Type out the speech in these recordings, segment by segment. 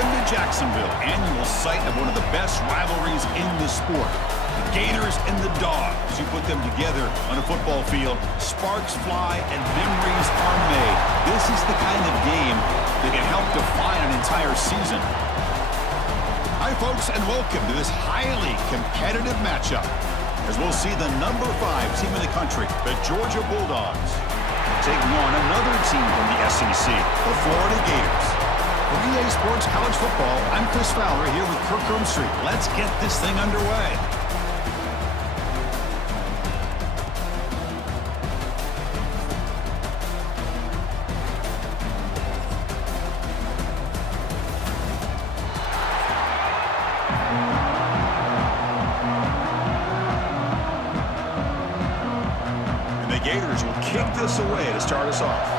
Welcome to Jacksonville, annual site of one of the best rivalries in the sport. The Gators and the Dogs. You put them together on a football field, sparks fly and memories are made. This is the kind of game that can help define an entire season. Hi, folks, and welcome to this highly competitive matchup, as we'll see the #5 team in the country, the Georgia Bulldogs, taking on another team from the SEC, the Florida Gators. For EA Sports College Football, I'm Chris Fowler here with Kirk Street. Let's get this thing underway. And the Gators will kick this away to start us off.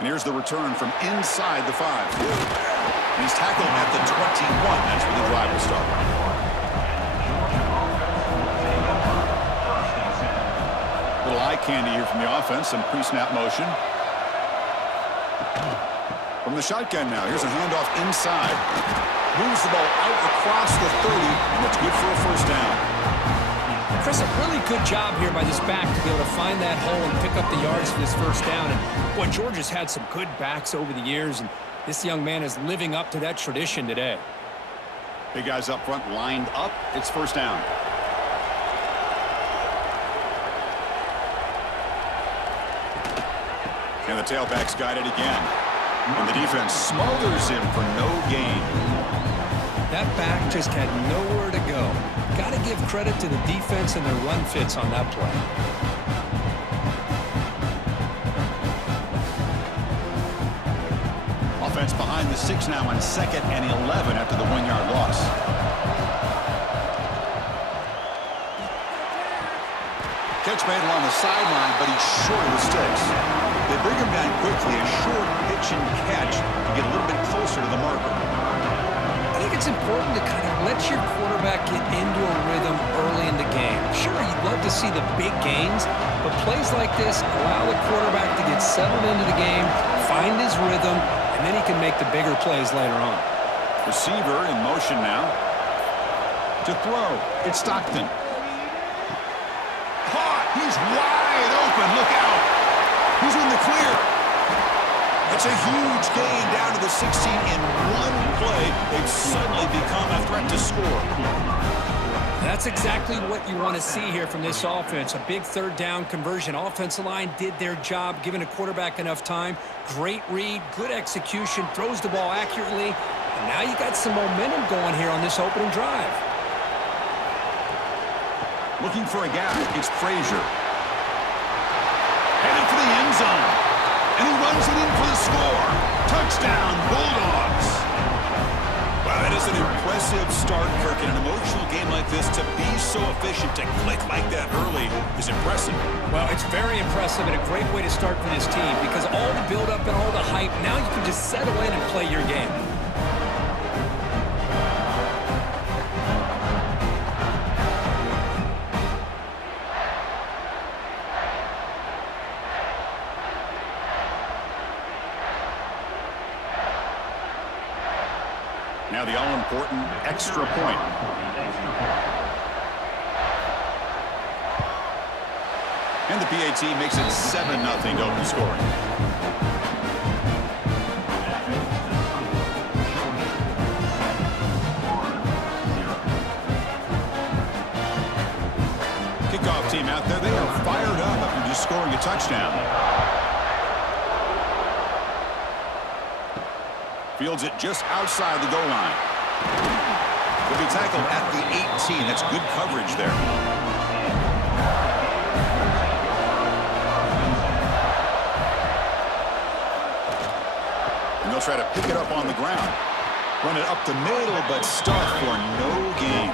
And here's the return from inside the 5. He's tackled at the 21. That's where the drive will start. Little eye candy here from the offense. Some pre-snap motion. From the shotgun now. Here's a handoff inside. Moves the ball out across the 30. And it's good for a first down. Chris, a really good job here by this back to be able to find that hole and pick up the yards for this first down. And boy, Georgia's had some good backs over the years, and this young man is living up to that tradition today. Big guys up front lined up. It's first down. And the tailback's got it again. And the defense smothers him for no gain. That back just had nowhere to go. Got to give credit to the defense and their run fits on that play. Offense behind the 6 now on 2nd and 11 after the 1-yard loss. Catch made along the sideline, but he's short of the sticks. They bring him down quickly. A short pitch and catch to get a little bit closer to the marker. I think it's important to kind of let your quarterback get into a rhythm early in the game. Sure, you'd love to see the big gains, but plays like this allow the quarterback to get settled into the game, find his rhythm, and then he can make the bigger plays later on. Receiver in motion now. To throw, it's Stockton. Caught! He's wide open. Look out! He's in the clear. It's a huge gain down to the 16 in one play. They've suddenly become a threat to score. That's exactly what you want to see here from this offense. A big third down conversion. Offensive line did their job, giving a quarterback enough time. Great read, good execution, throws the ball accurately. And now you got some momentum going here on this opening drive. Looking for a gap. It's Frazier. Headed for the end zone. And he runs it in for the score. Touchdown, Bulldogs. Wow, that is an impressive start, Kirk. In an emotional game like this, to be so efficient, to click like that early is impressive. Well, it's very impressive and a great way to start for this team because all the build-up and all the hype, now you can just settle in and play your game. Now the all-important extra point. And the PAT makes it 7-0 to open scoring. Kickoff team out there. They are fired up after just scoring a touchdown. Fields it just outside the goal line. Will be tackled at the 18. That's good coverage there. And they'll try to pick it up on the ground. Run it up the middle, but stuffed for no gain.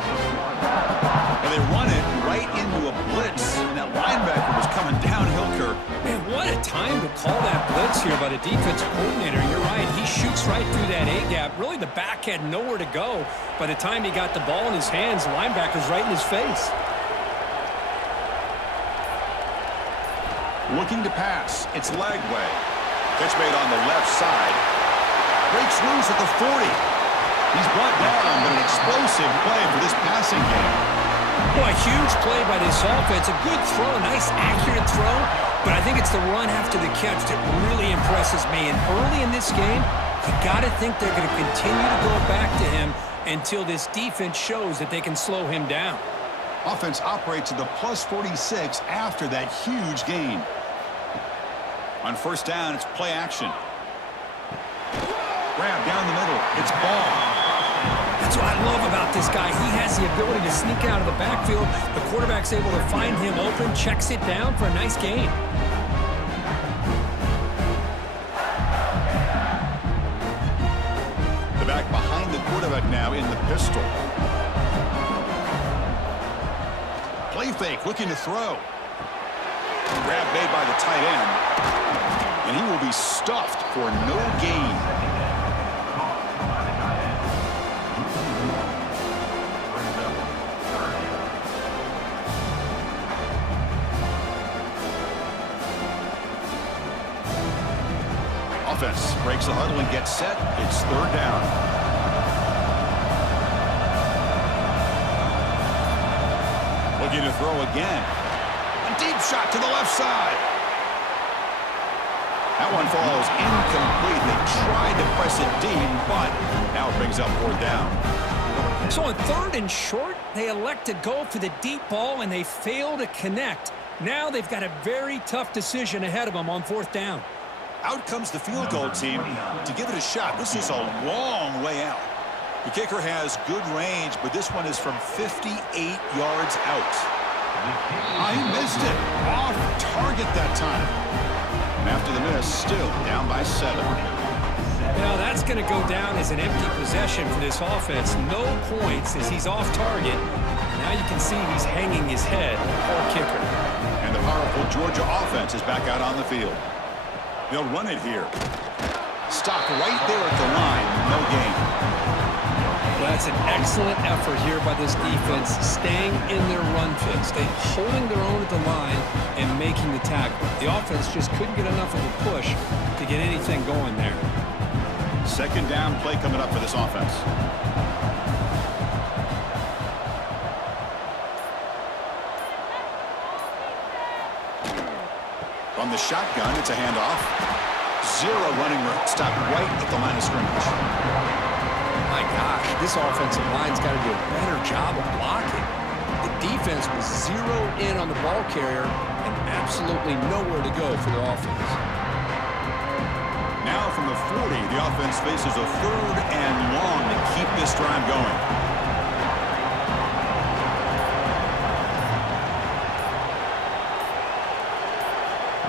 And they run it right into a blitz. And that linebacker was coming downhill, Kirk. Man, what a time to call that blitz here by the defensive coordinator. You're right. He shoots right through that A-gap. Really, the back had nowhere to go. By the time he got the ball in his hands, the linebacker's right in his face. Looking to pass. It's leg way. Pitch made on the left side. Breaks loose at the 40. He's brought down, but an explosive play for this passing game. Boy, a huge play by this offense. A good throw, a nice accurate throw. But I think it's the run after the catch that really impresses me. And early in this game, you got to think they're going to continue to go back to him until this defense shows that they can slow him down. Offense operates at the plus 46 after that huge gain. On first down, it's play action. Grab down the middle. It's ball. That's what I love about this guy. He has the ability to sneak out of the backfield. The quarterback's able to find him open, checks it down for a nice gain. The back behind the quarterback now in the pistol. Play fake, looking to throw. Grab made by the tight end. And he will be stuffed for no gain. Offense breaks the huddle and gets set. It's third down. Looking to throw again. A deep shot to the left side. That one falls incomplete. They tried to press it deep, but now it brings up fourth down. So on third and short, they elect to go for the deep ball, and they fail to connect. Now they've got a very tough decision ahead of them on fourth down. Out comes the field goal team to give it a shot. This is a long way out. The kicker has good range, but this one is from 58 yards out. He missed it. Off target that time. And after the miss, still down by 7. Now that's going to go down as an empty possession for this offense. No points as he's off target. Now you can see he's hanging his head. Poor kicker. And the powerful Georgia offense is back out on the field. They'll run it here. Stop right there at the line. No gain. Well, that's an excellent effort here by this defense, staying in their run fit, staying holding their own at the line and making the tackle. The offense just couldn't get enough of a push to get anything going there. Second down play coming up for this offense. From the shotgun, it's a handoff. Zero running room. Stop right at the line of scrimmage. My gosh, this offensive line's got to do a better job of blocking. The defense was zeroed in on the ball carrier and absolutely nowhere to go for the offense. Now from the 40, the offense faces a third and long to keep this drive going.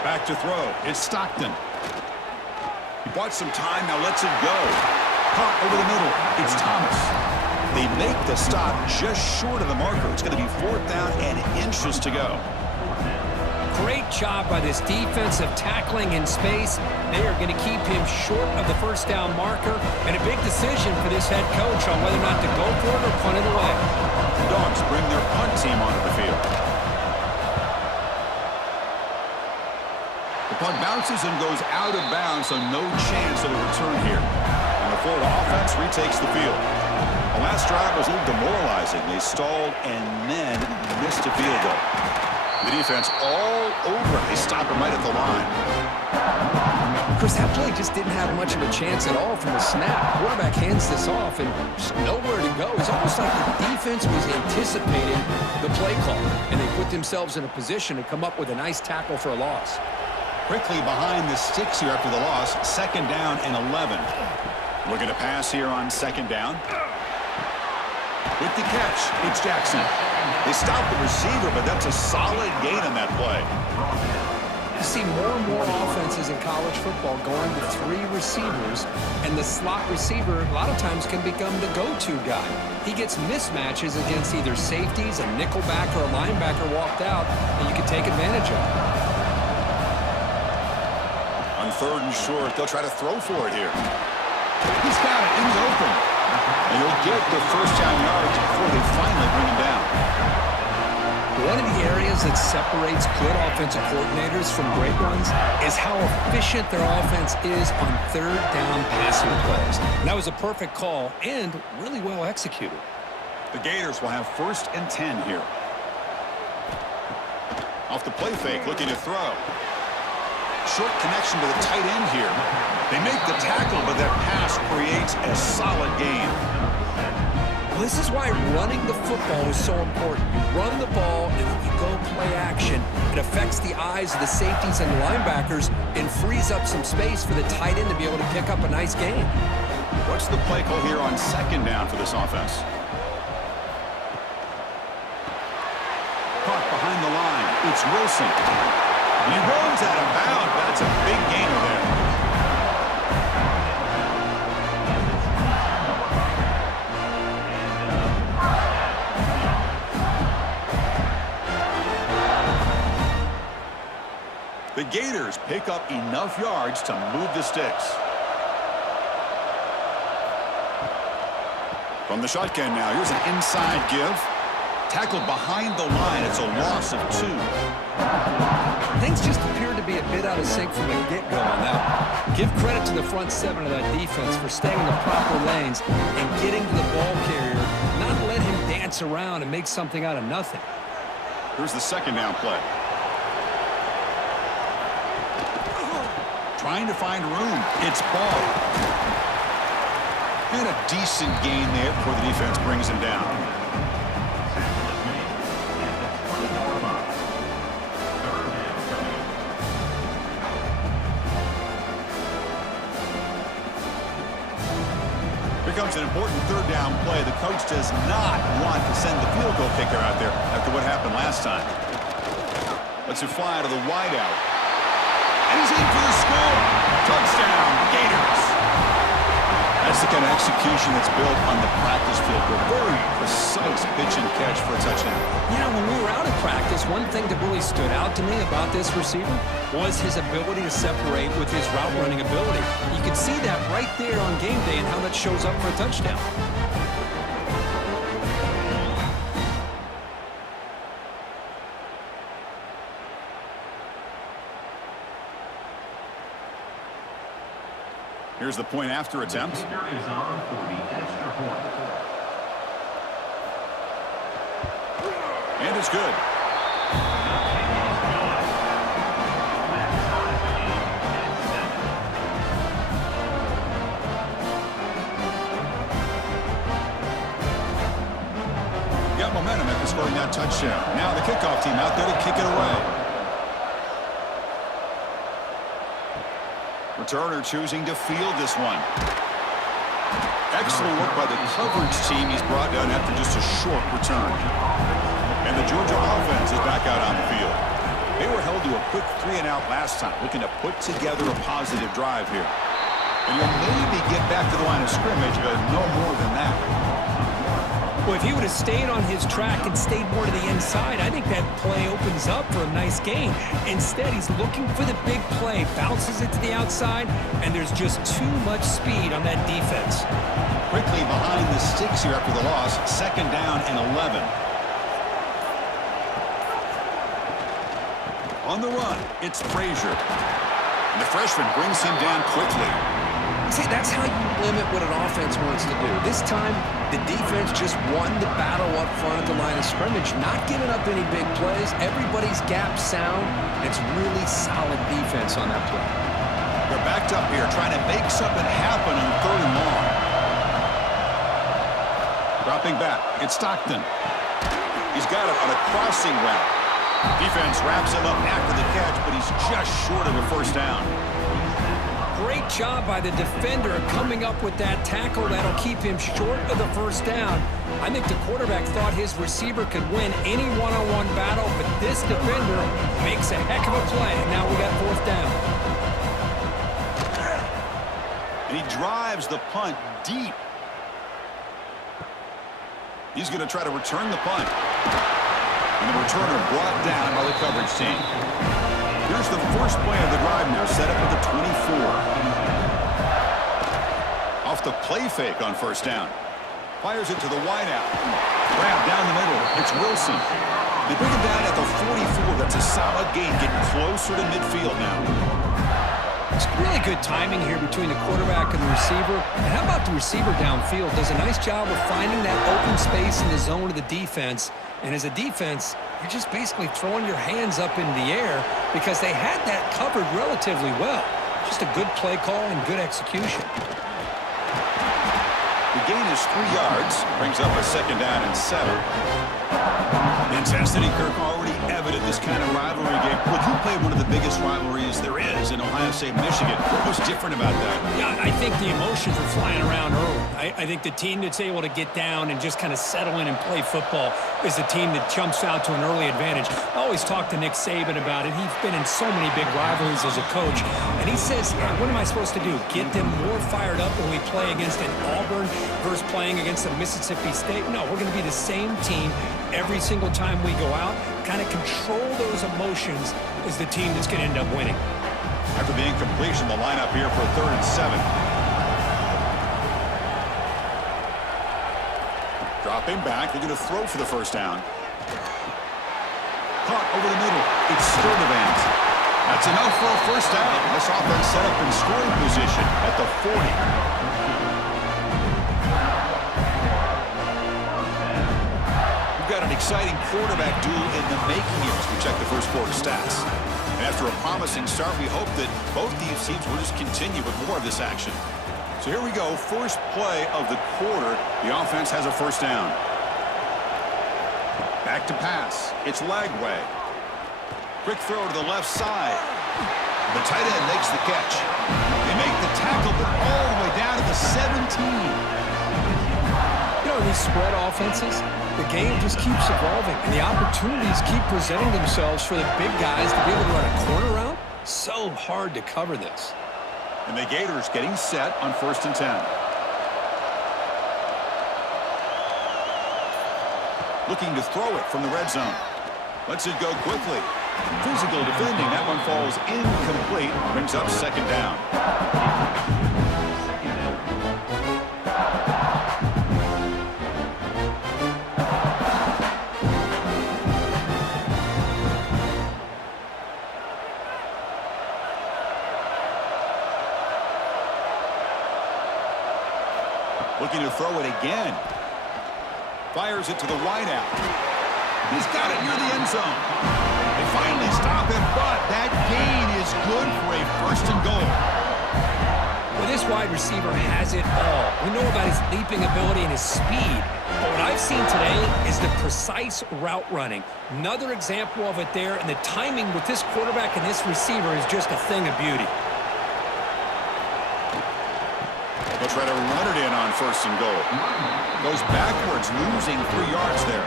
Back to throw. It's Stockton. He bought some time, now lets it go. Caught over the middle. It's Thomas. They make the stop just short of the marker. It's going to be fourth down and inches to go. Great job by this defensive tackling in space. They are going to keep him short of the first down marker, and a big decision for this head coach on whether or not to go for it or punt it away. The Dogs bring their punt team onto the field. The punt bounces and goes out of bounds, so no chance of a return here. And the Florida offense retakes the field. The last drive was a little demoralizing. They stalled and then missed a field goal. The defense all over. They stop him right at the line. Of course, that play just didn't have much of a chance at all from the snap. Quarterback hands this off and just nowhere to go. It's almost like the defense was anticipating the play call, and they put themselves in a position to come up with a nice tackle for a loss. Quickly behind the sticks here after the loss. Second down and 11. Looking to pass here on second down. With the catch, it's Jackson. They stop the receiver, but that's a solid gain on that play. You see more and more offenses in college football going to 3 receivers, and the slot receiver a lot of times can become the go-to guy. He gets mismatches against either safeties, a nickelback, or a linebacker walked out, and you can take advantage of it. On third and short, they'll try to throw for it here. He's got it in the open. And he'll get the first down yards before they finally bring him down. One of the areas that separates good offensive coordinators from great ones is how efficient their offense is on third down passing plays. And that was a perfect call and really well executed. The Gators will have 1st and 10 here. Off the play fake, looking to throw. Short connection to the tight end here. They make the tackle, but that pass creates a solid gain. This is why running the football is so important. You run the ball, and then you go play action. It affects the eyes of the safeties and the linebackers and frees up some space for the tight end to be able to pick up a nice gain. What's the play call here on 2nd down for this offense? Caught behind the line. It's Wilson. And he runs out of bounds. That's a big gainer there. The Gators pick up enough yards to move the sticks. From the shotgun now, here's an inside give. Tackled behind the line. It's a loss of 2. Things just appeared to be a bit out of sync from the get-go on that one. Give credit to the front 7 of that defense for staying in the proper lanes and getting to the ball carrier, not let him dance around and make something out of nothing. Here's the 2nd down play. Trying to find room. It's ball. And a decent gain there before the defense brings him down. Here comes an important 3rd down play. The coach does not want to send the field goal kicker out there after what happened last time. Lets it fly to the wideout. And he's in for the score. Touchdown, Gators. That's the kind of execution that's built on the practice field. A very precise pitch and catch for a touchdown. Yeah, when we were out at practice, one thing that really stood out to me about this receiver was his ability to separate with his route running ability. You can see that right there on game day and how that shows up for a touchdown. Here's the point after attempt. And it's good. Got momentum after scoring that touchdown. Now the kickoff team out there to kick it away. Returner choosing to field this one. Excellent work by the coverage team. He's brought down after just a short return. And the Georgia offense is back out on the field. They were held to a quick 3-and-out last time, looking to put together a positive drive here. And you'll maybe get back to the line of scrimmage, but no more than that. Well, if he would have stayed on his track and stayed more to the inside, I think that play opens up for a nice gain. Instead, he's looking for the big play, bounces it to the outside, and there's just too much speed on that defense. Quickly behind the sticks here after the loss. 2nd down and 11. On the run, it's Frazier. And the freshman brings him down quickly. See, that's how you limit what an offense wants to do. This time, the defense just won the battle up front at the line of scrimmage, not giving up any big plays. Everybody's gap sound. It's really solid defense on that play. They're backed up here, trying to make something happen on 3rd and long. Dropping back, it's Stockton. He's got it on a crossing route. Defense wraps him up after the catch, but he's just short of a 1st down. Great job by the defender coming up with that tackle that'll keep him short of the 1st down. I think the quarterback thought his receiver could win any one-on-one battle, but this defender makes a heck of a play. Now we got 4th down. And he drives the punt deep. He's going to try to return the punt. And the returner brought down by the coverage team. Here's the first play of the drive now, set up at the 24. Off the play fake on 1st down. Fires it to the wideout. Grab down the middle. It's Wilson. They bring him down at the 44. That's a solid gain, getting closer to midfield now. It's really good timing here between the quarterback and the receiver. And how about the receiver downfield? Does a nice job of finding that open space in the zone of the defense. And as a defense, you're just basically throwing your hands up in the air because they had that covered relatively well. Just a good play call and good execution. The gain is 3 yards. Brings up a 2nd down and 7. Intensity, Kirk, already evident this kind of rivalry game. Look, you played one of the biggest rivalries there is in Ohio State, Michigan. What was different about that? Yeah, I think the emotions were flying around early. I think the team that's able to get down and just kind of settle in and play football is the team that jumps out to an early advantage. I always talk to Nick Saban about it. He's been in so many big rivalries as a coach. And he says, yeah, what am I supposed to do? Get them more fired up when we play against an Auburn versus playing against a Mississippi State? No, we're going to be the same team every single time we go out. Kind of control those emotions is the team that's going to end up winning. After the incompletion, the lineup here for 3rd and 7. Dropping back. They're going to throw for the 1st down. Caught over the middle. It's Sturdivant. That's enough for a 1st down. This offense set up in scoring position at the 40. Got an exciting quarterback duel in the making here as we check the first quarter stats. And after a promising start, we hope that both these teams will just continue with more of this action. So here we go, first play of the quarter. The offense has a 1st down. Back to pass. It's Lagway. Quick throw to the left side. The tight end makes the catch. They make the tackle, but all the way down to the 17. You know, these spread offenses, the game just keeps evolving, and the opportunities keep presenting themselves for the big guys to be able to run a corner route. So hard to cover this. And the Gators getting set on 1st and 10. Looking to throw it from the red zone. Lets it go quickly. Physical defending. That one falls incomplete. Brings up 2nd down. Looking to throw it again. Fires it to the wideout. He's got it near the end zone. They finally stop him, but that gain is good for a 1st and goal. Well, this wide receiver has it all. We know about his leaping ability and his speed. But what I've seen today is the precise route running. Another example of it there, and the timing with this quarterback and this receiver is just a thing of beauty. They'll try to run it in on 1st and goal. Goes backwards, losing 3 yards there.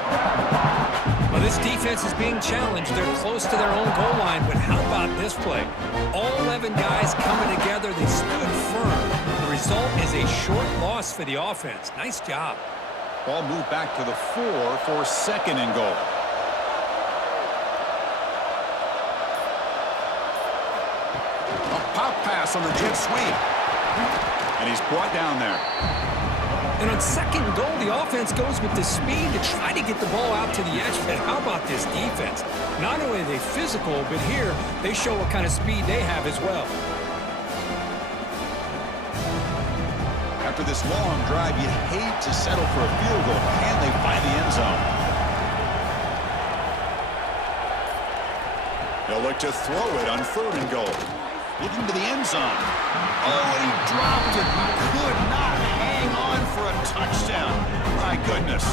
Well, this defense is being challenged. They're close to their own goal line, but how about this play? All 11 guys coming together. They stood firm. The result is a short loss for the offense. Nice job. Ball moved back to the 4 for 2nd and goal. A pop pass on the jet sweep. And he's brought down there. And on 2nd and goal, the offense goes with the speed to try to get the ball out to the edge. But how about this defense? Not only are they physical, but here they show what kind of speed they have as well. After this long drive, you'd hate to settle for a field goal. Can they find the end zone? They'll look to throw it on 3rd and goal. Looking to the end zone. Oh, he dropped it. He could not hang on for a touchdown. My goodness.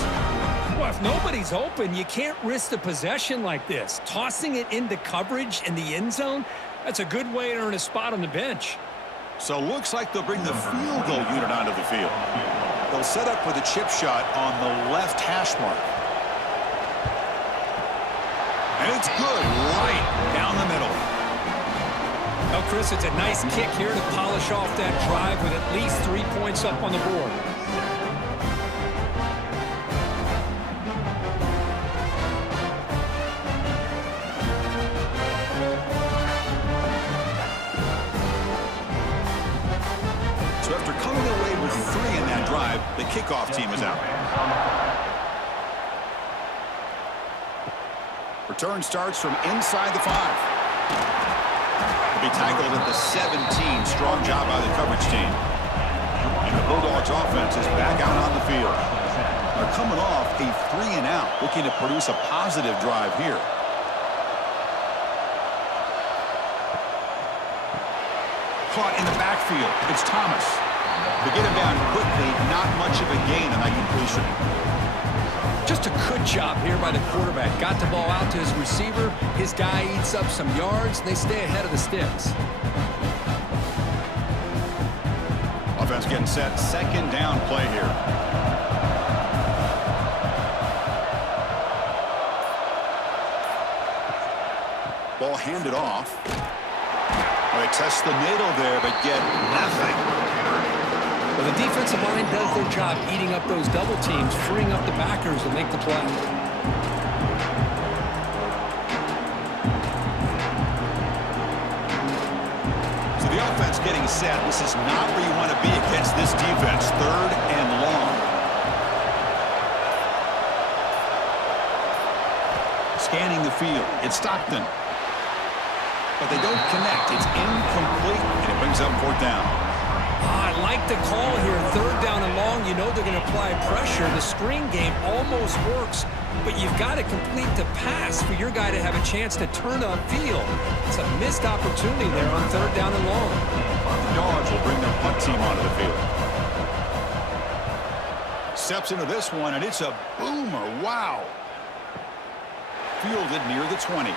Well, if nobody's open, you can't risk the possession like this. Tossing it into coverage in the end zone, that's a good way to earn a spot on the bench. So looks like they'll bring the field goal unit onto the field. They'll set up with a chip shot on the left hash mark. And it's good right down the middle. Well, Chris, it's a nice kick here to polish off that drive with at least 3 points up on the board. So after coming away with 3 in that drive, the kickoff team is out. Return starts from inside the 5. He'll be tackled at the 17. Strong job by the coverage team. And the Bulldogs offense is back out on the field. They're coming off a 3-and-out, looking to produce a positive drive here. Caught in the backfield. It's Thomas. They get him down quickly. Not much of a gain on that completion. Just a good job here by the quarterback. Got the ball out to his receiver. His guy eats up some yards. And they stay ahead of the sticks. Offense getting set. Second down play here. Ball handed off. Well, they test the middle there, but get nothing. Well, the defensive line does their job eating up those double teams, freeing up the backers to make the play. So the offense getting set. This is not where you want to be against this defense. 3rd and long. Scanning the field. It's Stockton. But they don't connect. It's incomplete, and it brings up 4th down. I like the call here. 3rd down and long. You know they're going to apply pressure. The screen game almost works, but you've got to complete the pass for your guy to have a chance to turn upfield. It's a missed opportunity there on 3rd down and long. The Dogs will bring their punt team onto the field. Steps into this one, and it's a boomer. Wow. Fielded near the 20.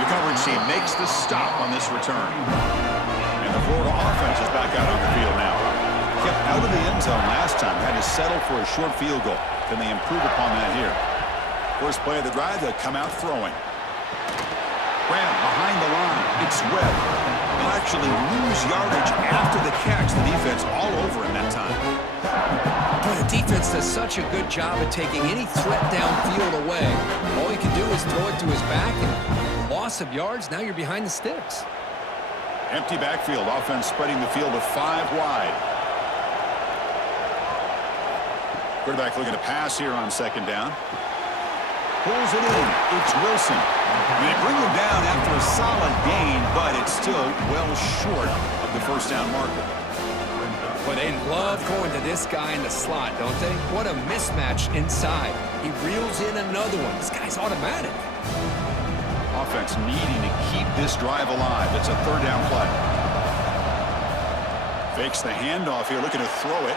The coverage team makes the stop on this return. And the Florida offense is back out on the field now. Kept out of the end zone last time. Had to settle for a short field goal. Can they improve upon that here? First play of the drive, they'll come out throwing. Graham behind the line. It's Webb. They'll actually lose yardage after the catch. The defense all over him that time. Boy, the defense does such a good job at taking any threat downfield away. All he can do is throw it to his back, and loss of yards, now you're behind the sticks. Empty backfield. Offense spreading the field with 5 wide. Quarterback looking to pass here on 2nd down. Pulls it in. It's Wilson. And they bring him down after a solid gain, but it's still well short of the 1st down marker. But they love going to this guy in the slot, don't they? What a mismatch inside. He reels in another one. This guy's automatic. Offense needing to keep this drive alive. It's a 3rd down play. Fakes the handoff here, looking to throw it.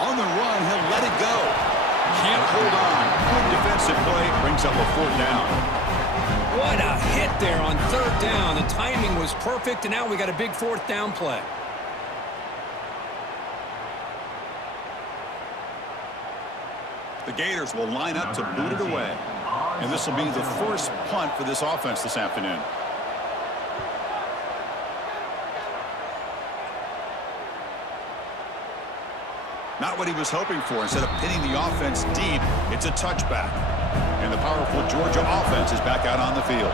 On the run, he'll let it go. Can't hold on. Good defensive play. Brings up a 4th down. What a hit there on 3rd down. The timing was perfect, and now we got a big 4th down play. The Gators will line up to boot it away. And this will be the first punt for this offense this afternoon. Not what he was hoping for. Instead of pinning the offense deep, it's a touchback. And the powerful Georgia offense is back out on the field.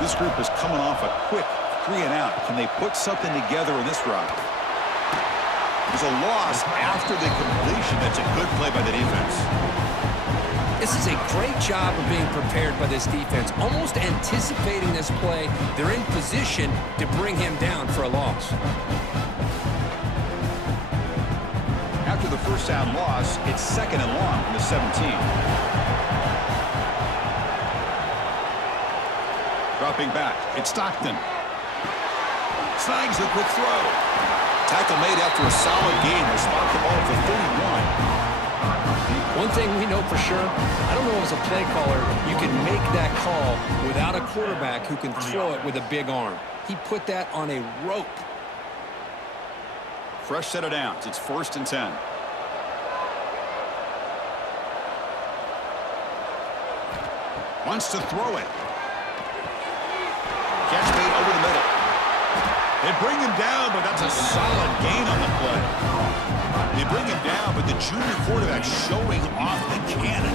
This group is coming off a quick 3-and-out. Can they put something together in this drive? There's a loss after the completion. That's a good play by the defense. This is a great job of being prepared by this defense. Almost anticipating this play, they're in position to bring him down for a loss. After the 1st down loss, it's 2nd and long from the 17. Dropping back, it's Stockton. Snags the quick throw. Tackle made after a solid gain. They spot the ball for 31. One thing we know for sure, I don't know as a play caller, you can make that call without a quarterback who can throw it with a big arm. He put that on a rope. Fresh set of downs. It's 1st and 10. Wants to throw it. Catch made over the middle. They bring him down, but that's a solid gain on the play. They bring him down, but the junior quarterback showing off the cannon.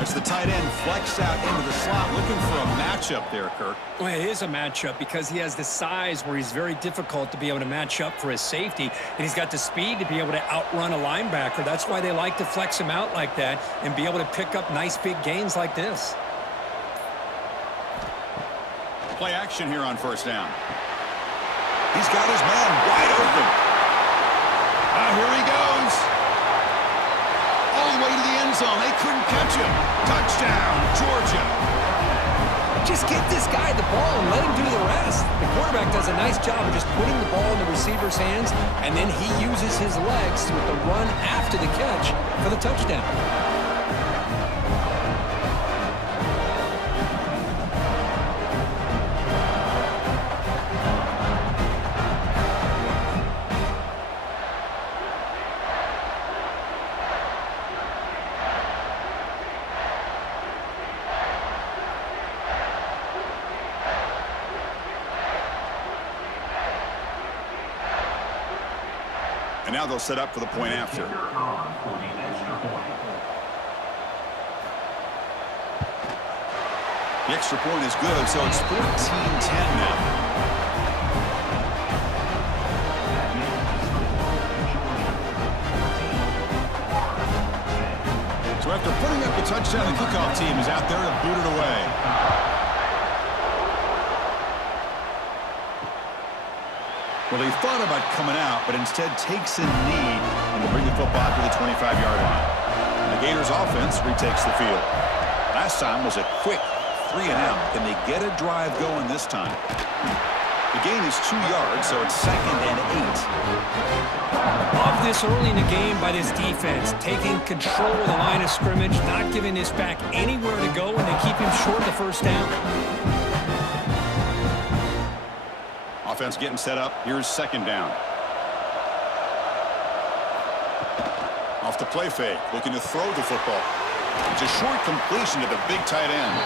It's the tight end flexed out into the slot, looking for a matchup there, Kirk. Well, it is a matchup because he has the size where he's very difficult to be able to match up for his safety, and he's got the speed to be able to outrun a linebacker. That's why they like to flex him out like that and be able to pick up nice big gains like this. Play action here on first down. He's got his man wide open. Here he goes. All the way to the end zone. They couldn't catch him. Touchdown, Georgia. Just get this guy the ball and let him do the rest. The quarterback does a nice job of just putting the ball in the receiver's hands, and then he uses his legs with the run after the catch for the touchdown. And now they'll set up for the point after. The extra point is good, so it's 14-10 now. So after putting up a touchdown, the kickoff team is out there to boot it away. Well, he thought about coming out, but instead takes a knee and will bring the football to the 25-yard line. The Gators offense retakes the field. Last time was a quick 3-and-out. Can they get a drive going this time? The gain is 2 yards, so it's 2nd and 8. Love this early in the game by this defense, taking control of the line of scrimmage, not giving this back anywhere to go, and they keep him short of the first down. Offense getting set up. Here's 2nd down. Off the play fake, looking to throw the football. It's a short completion to the big tight end.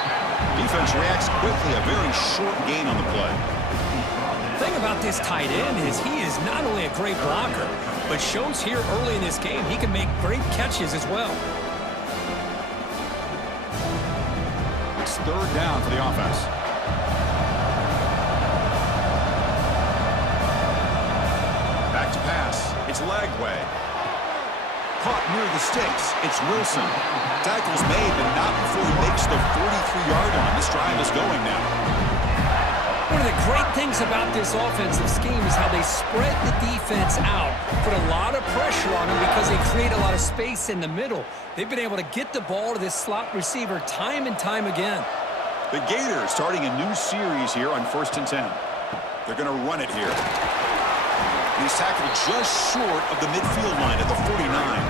Defense reacts quickly, a very short gain on the play. The thing about this tight end is he is not only a great blocker, but shows here early in this game he can make great catches as well. It's 3rd down for the offense. Back to pass. It's Lagway. Caught near the sticks. It's Wilson. Tackle's made, but not before he makes the 43-yard line. This drive is going now. One of the great things about this offensive scheme is how they spread the defense out, put a lot of pressure on them because they create a lot of space in the middle. They've been able to get the ball to this slot receiver time and time again. The Gators starting a new series here on 1st and 10. They're going to run it here. He's tackled just short of the midfield line at the 49.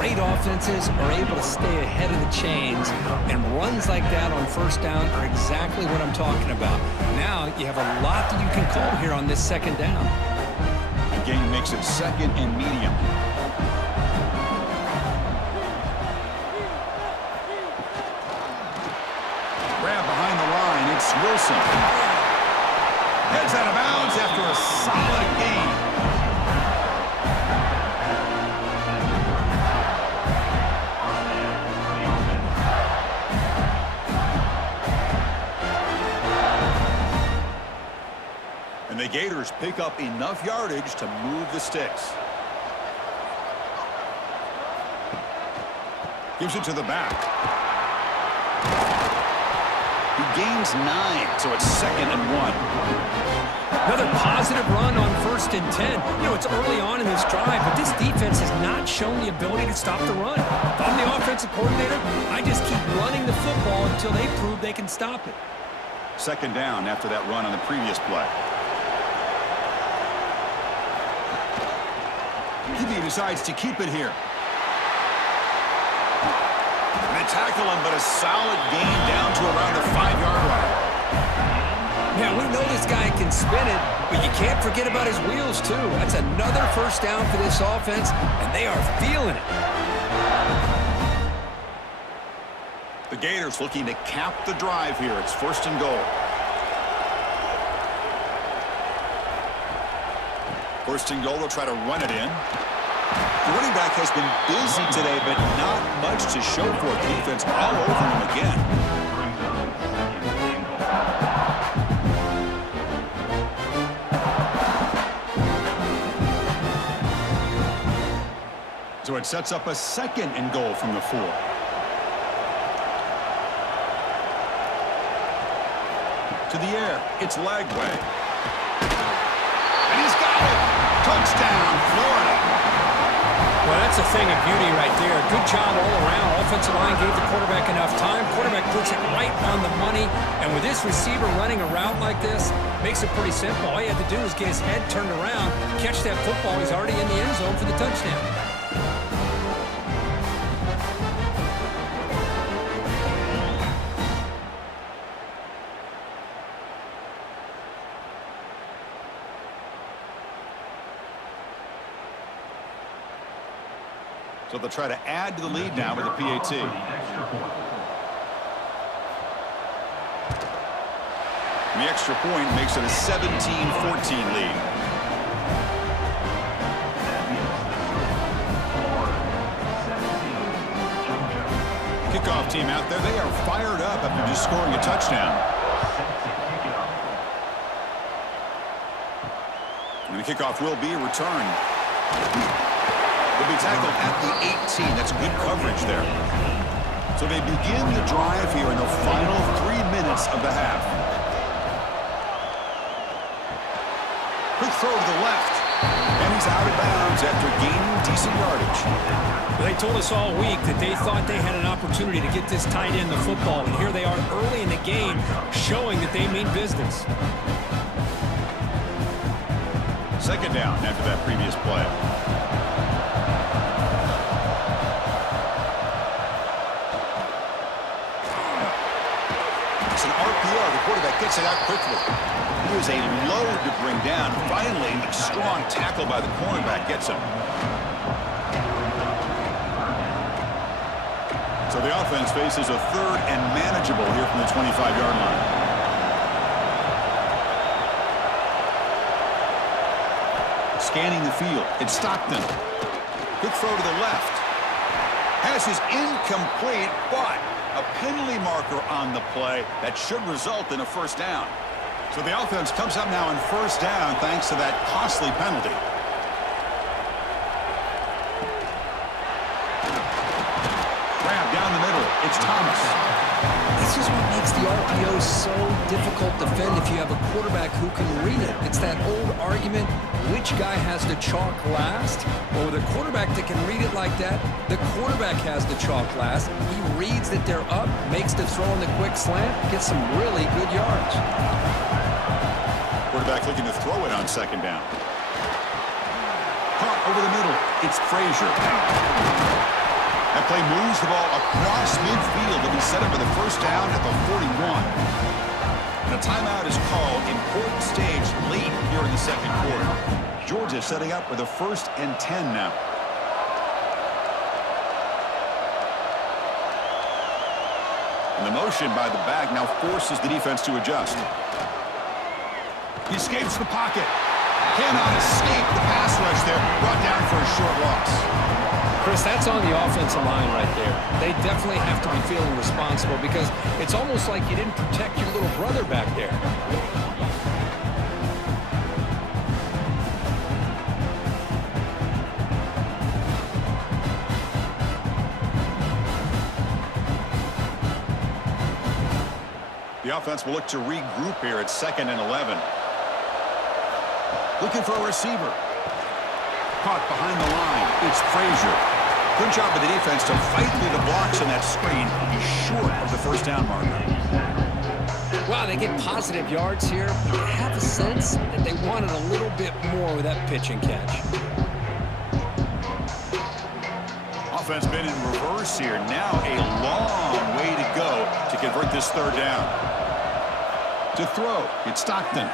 Great offenses are able to stay ahead of the chains, and runs like that on first down are exactly what I'm talking about. Now you have a lot that you can call here on this 2nd down. The gain makes it 2nd and medium. Grab behind the line. It's Wilson. Heads out of bounds after a solid gain. And the Gators pick up enough yardage to move the sticks. Gives it to the back. He gains 9, so it's 2nd and 1. Another positive run on 1st and 10. You know, it's early on in this drive, but this defense has not shown the ability to stop the run. If I'm the offensive coordinator, I just keep running the football until they prove they can stop it. 2nd down after that run on the previous play. He decides to keep it here. They tackle him, but a solid gain down to around the 5-yard line. Yeah, we know this guy can spin it, but you can't forget about his wheels, too. That's another first down for this offense, and they are feeling it. The Gators looking to cap the drive here. It's 1st and goal. 1st and goal, they'll try to run it in. The running back has been busy today, but not much to show for it. The defense all over him again. So it sets up a 2nd and goal from the 4. To the air, it's Lagway. And he's got it! Touchdown, Florida! Well, that's a thing of beauty right there. Good job all around. Offensive line gave the quarterback enough time. Quarterback puts it right on the money. And with this receiver running a route like this, makes it pretty simple. All you have to do is get his head turned around, catch that football. He's already in the end zone for the touchdown. So they'll try to add to the lead now with a PAT. And the extra point makes it a 17-14 lead. Kickoff team out there, they are fired up after just scoring a touchdown. And the kickoff will be a return. They'll be tackled at the 18. That's good coverage there. So they begin the drive here in the final 3 minutes of the half. Quick throw to the left. And he's out of bounds after gaining decent yardage. They told us all week that they thought they had an opportunity to get this tight end the football. And here they are early in the game showing that they mean business. 2nd down after that previous play. It's an RPO. The quarterback gets it out quickly. He was a load to bring down. Finally, a strong tackle by the cornerback gets him. So the offense faces a 3rd and manageable here from the 25-yard line. Scanning the field. It's Stockton. Quick throw to the left. Pass is incomplete, but a penalty marker on the play that should result in a 1st down. So the offense comes up now in 1st down thanks to that costly penalty. Grab down the middle. It's Thomas. This is what makes the RPO so difficult to defend if you have a quarterback who can read it. It's that old argument, which guy has the chalk last? Well, with a quarterback that can read it like that, the quarterback has the chalk last. He reads that they're up, makes the throw on the quick slant, gets some really good yards. Quarterback looking to throw it on 2nd down. Caught over the middle. It's Frazier. That play moves the ball across midfield to be set up for the 1st down at the 41. And a timeout is called. Important stage late here in the 2nd quarter. Georgia setting up with a 1st and 10 now. And the motion by the back now forces the defense to adjust. He escapes the pocket. Cannot escape the pass rush there. Brought down for a short loss. Chris, that's on the offensive line right there. They definitely have to be feeling responsible because it's almost like you didn't protect your little brother back there. The offense will look to regroup here at 2nd and 11. Looking for a receiver. Caught behind the line. It's Frazier. Good job of the defense to fight through the blocks in that screen. He's short of the 1st down marker. Wow, they get positive yards here. You have a sense that they wanted a little bit more with that pitch and catch. Offense been in reverse here. Now a long way to go to convert this 3rd down. To throw, it's Stockton.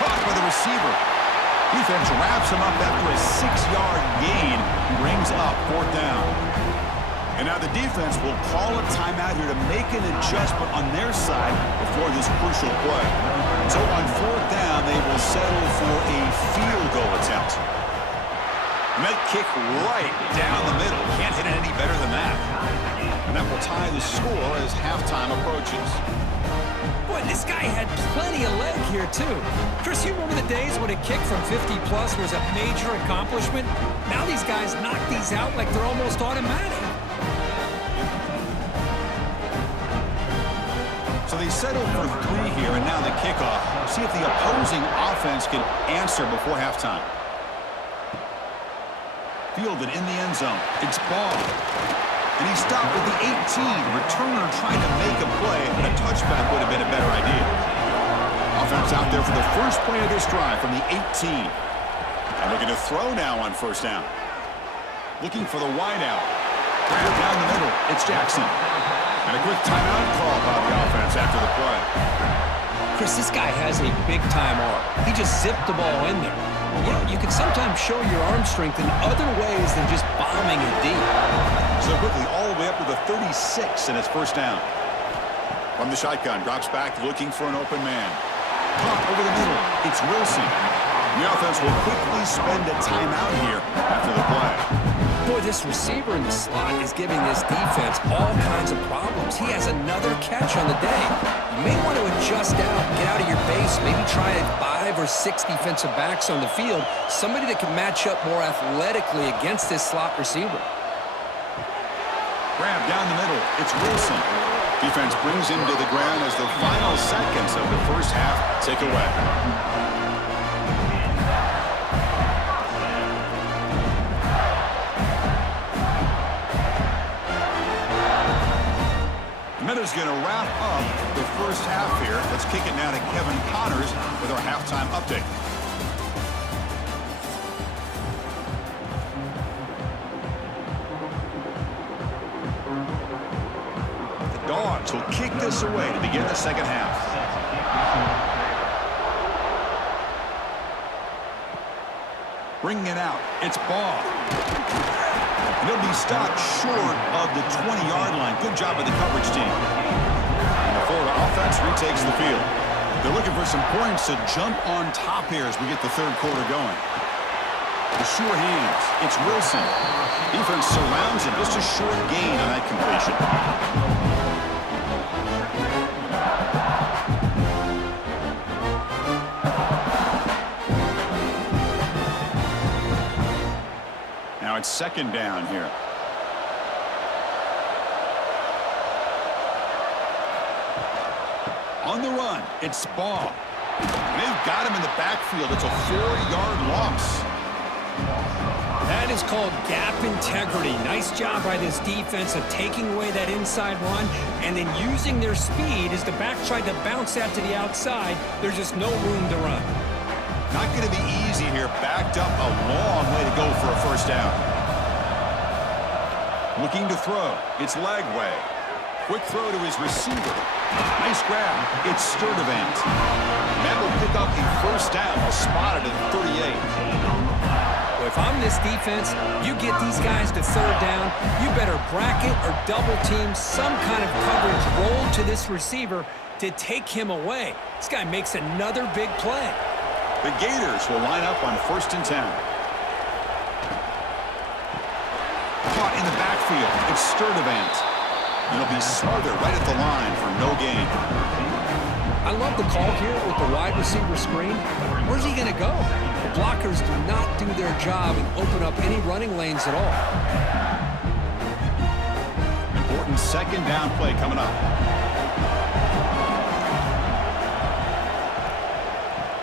Caught by the receiver. Defense wraps him up after a 6-yard gain. Brings up 4th down. And now the defense will call a timeout here to make an adjustment on their side before this crucial play. So on fourth down, they will settle for a field goal attempt. And that kick right down the middle. Can't hit it any better than that. And that will tie the score as halftime approaches. Boy, this guy had plenty of leg here, too. Chris, you remember the days when a kick from 50-plus was a major accomplishment? Now these guys knock these out like they're almost automatic. So they settle for 3 here, and now the kickoff. See if the opposing offense can answer before halftime. Fielded in the end zone. It's ball. And he stopped with the 18. Returner trying to make a play, and a touchback would have been a better idea. Offense out there for the first play of this drive from the 18. And looking to throw now on first down. Looking for the wideout. Down the middle, it's Jackson. And a quick timeout call by the offense after the play. Chris, this guy has a big-time arm. He just zipped the ball in there. You know, you can sometimes show your arm strength in other ways than just bombing it deep. So quickly, all the way up to the 36, and it's first down. From the shotgun, drops back, looking for an open man. Caught over the middle, it's Wilson. The offense will quickly spend a timeout here after the play. Boy, this receiver in the slot is giving this defense all kinds of problems. He has another catch on the day. You may want to adjust out, get out of your base, maybe try 5 or 6 defensive backs on the field, somebody that can match up more athletically against this slot receiver. Grab down the middle, it's Wilson. Defense brings him to the ground as the final seconds of the first half tick away. Miller's going to wrap up the first half here. Let's kick it now to Kevin Connors with our halftime update. The Dogs will kick this away to begin the second half. Bringing it out. It's Ball. He'll be stopped short of the 20-yard line. Good job of the coverage team. And the Florida offense retakes the field. They're looking for some points to jump on top here as we get the third quarter going. The sure hands. It's Wilson. Defense surrounds him. Just a short gain on that completion. Now it's second down here. On the run, it's Ball. They've got him in the backfield. It's a 4-yard loss. That is called gap integrity. Nice job by this defense of taking away that inside run and then using their speed as the back tried to bounce that to the outside. There's just no room to run. Not going to be easy here. Backed up a long way to go for a first down. Looking to throw. It's Lagway. Quick throw to his receiver. Nice grab. It's Sturdivant. That will pick up a first down. Spotted at 38. Well, if I'm this defense, you get these guys to third down, you better bracket or double team some kind of coverage roll to this receiver to take him away. This guy makes another big play. The Gators will line up on 1st and 10. Caught in the backfield. It's Sturdivant. It'll be smothered right at the line for no gain. I love the call here with the wide receiver screen. Where's he going to go? The blockers do not do their job and open up any running lanes at all. Important second down play coming up.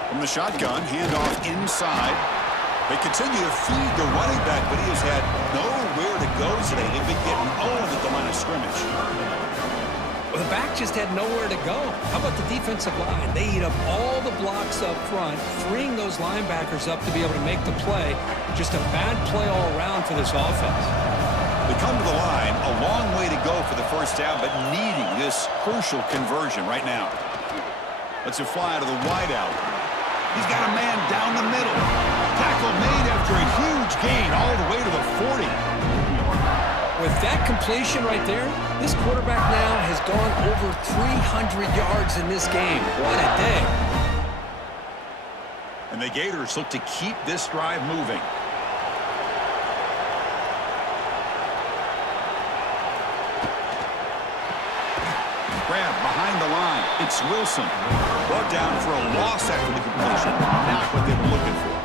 From the shotgun, handoff inside. They continue to feed the running back, but he has had nowhere to go today. They've been getting owned at the line of scrimmage. Well, the back just had nowhere to go. How about the defensive line? They eat up all the blocks up front, freeing those linebackers up to be able to make the play. Just a bad play all around for this offense. They come to the line, a long way to go for the first down, but needing this crucial conversion right now. Let's it fly out of the wideout. He's got a man down the middle. Tackle made after a huge gain all the way to the 40. Well, With that completion right there, this quarterback now has gone over 300 yards in this game. What a day. And the Gators look to keep this drive moving. Grab behind the line. It's Wilson. Brought down for a loss after the completion. Not what they were looking for.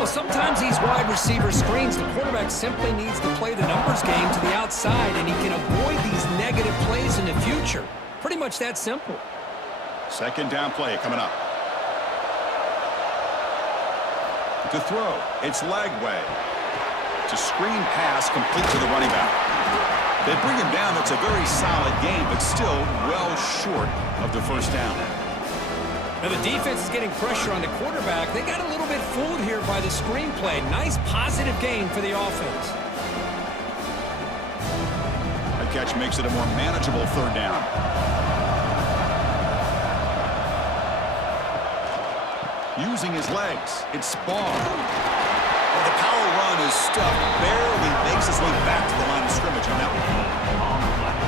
Well, sometimes these wide receiver screens, the quarterback simply needs to play the numbers game to the outside, and he can avoid these negative plays in the future. Pretty much that simple. Second down play coming up. To throw, it's Lagway. It's a screen pass complete to the running back. They bring him down. That's a very solid game, but still well short of the first down. Now the defense is getting pressure on the quarterback. They got a little bit fooled here by the screenplay. Nice positive gain for the offense. That catch makes it a more manageable third down. Using his legs, it's Spar. Well, the power run is stuffed. Barely makes his way back to the line of scrimmage on that one.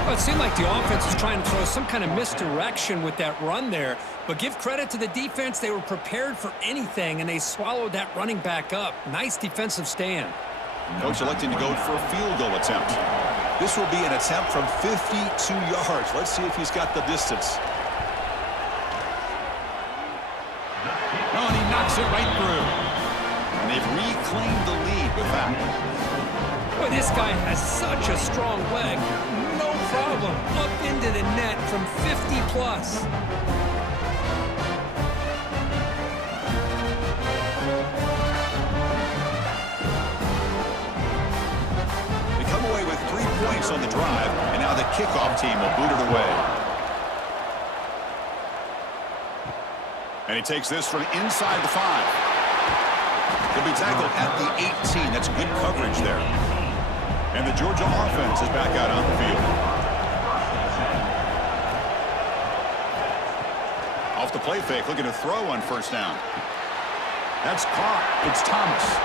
Well, it seemed like the offense was trying to throw some kind of misdirection with that run there. But give credit to the defense. They were prepared for anything, and they swallowed that running back up. Nice defensive stand. Coach electing to go for a field goal attempt. This will be an attempt from 52 yards. Let's see if he's got the distance. Oh, and he knocks it right through. And they've reclaimed the lead with that. Boy, this guy has such a strong leg. No problem. Up into the net from 50-plus. They come away with 3 points on the drive, and now the kickoff team will boot it away. And he takes this from inside the 5. He'll be tackled at the 18. That's good coverage there. And the Georgia offense is back out on the field. Off the play fake, looking to throw on first down. That's caught. It's Thomas.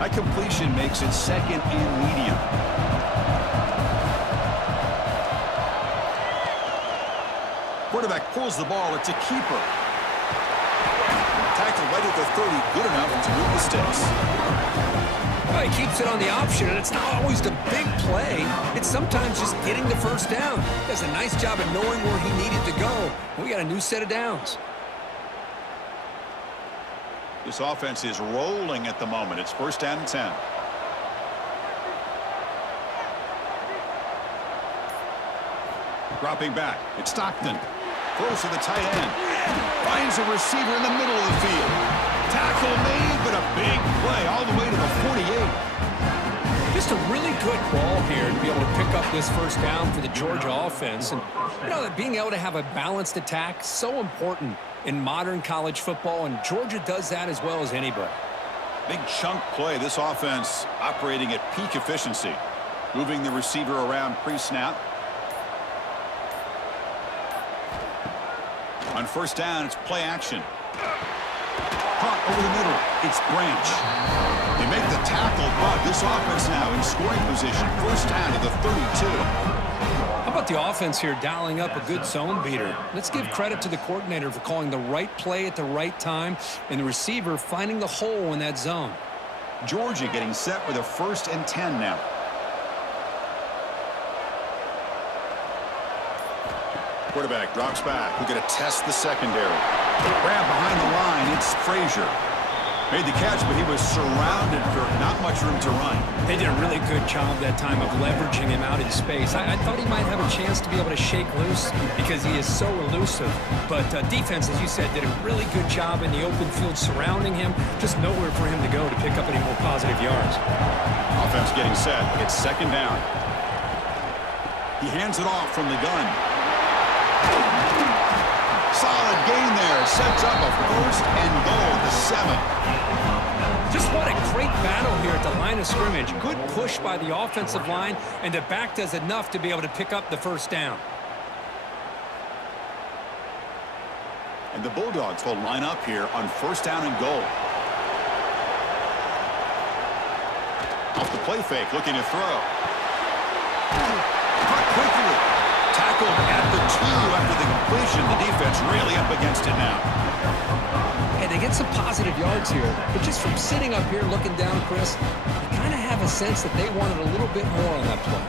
That completion makes it second and medium. Quarterback pulls the ball. It's a keeper. Tackled right at the 30. Good enough to move the sticks. Well, he keeps it on the option, and it's not always the big play. It's sometimes just getting the first down. He does a nice job of knowing where he needed to go. We got a new set of downs. This offense is rolling at the moment. It's first down and 10. Dropping back. It's Stockton. Throws to the tight end. Finds a receiver in the middle of the field. Tackle made, but a big play all the way to the 48. Just a really good ball here to be able to pick up this first down for the Georgia offense. And, you know, being able to have a balanced attack, so important in modern college football, and Georgia does that as well as anybody. Big chunk play. This offense operating at peak efficiency. Moving the receiver around pre-snap. On first down, it's play action. Caught over the middle. It's Branch. They make the tackle, but this offense now in scoring position. First down to the 32. How about the offense here dialing up a good zone beater? Let's give credit to the coordinator for calling the right play at the right time and the receiver finding the hole in that zone. Georgia getting set with a first and 10 now. Quarterback drops back. We're going to test the secondary. Grab behind the line. It's Frazier. Made the catch, but he was surrounded for not much room to run. They did a really good job that time of leveraging him out in space. I thought he might have a chance to be able to shake loose because he is so elusive. But defense, as you said, did a really good job in the open field surrounding him. Just nowhere for him to go to pick up any more positive yards. Offense getting set. It's second down. He hands it off from the gun. Solid gain there. Sets up a first and goal at the 7. Just what a great battle here at the line of scrimmage. Good push by the offensive line, and the back does enough to be able to pick up the first down. And the Bulldogs will line up here on first down and goal. Off the play fake, looking to throw. Caught quickly. Tackled at the 2 after the completion. The defense really up against it now. Hey, they get some positive yards here, but just from sitting up here looking down, Chris, you kind of have a sense that they wanted a little bit more on that play.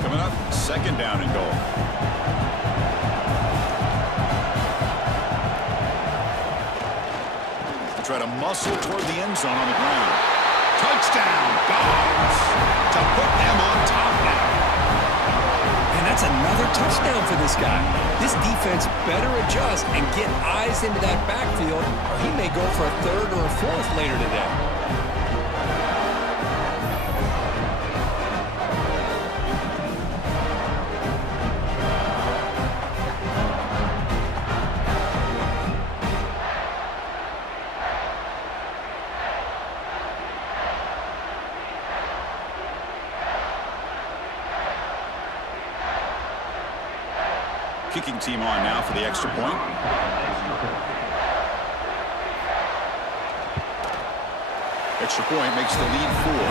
Coming up, second down and goal. Try to muscle toward the end zone on the ground. Touchdown, Dogs, to put them on top now. And that's another touchdown for this guy. This defense better adjust and get eyes into that backfield, or he may go for a third or a fourth later today. Kicking team on now for the extra point. Extra point makes the lead 4.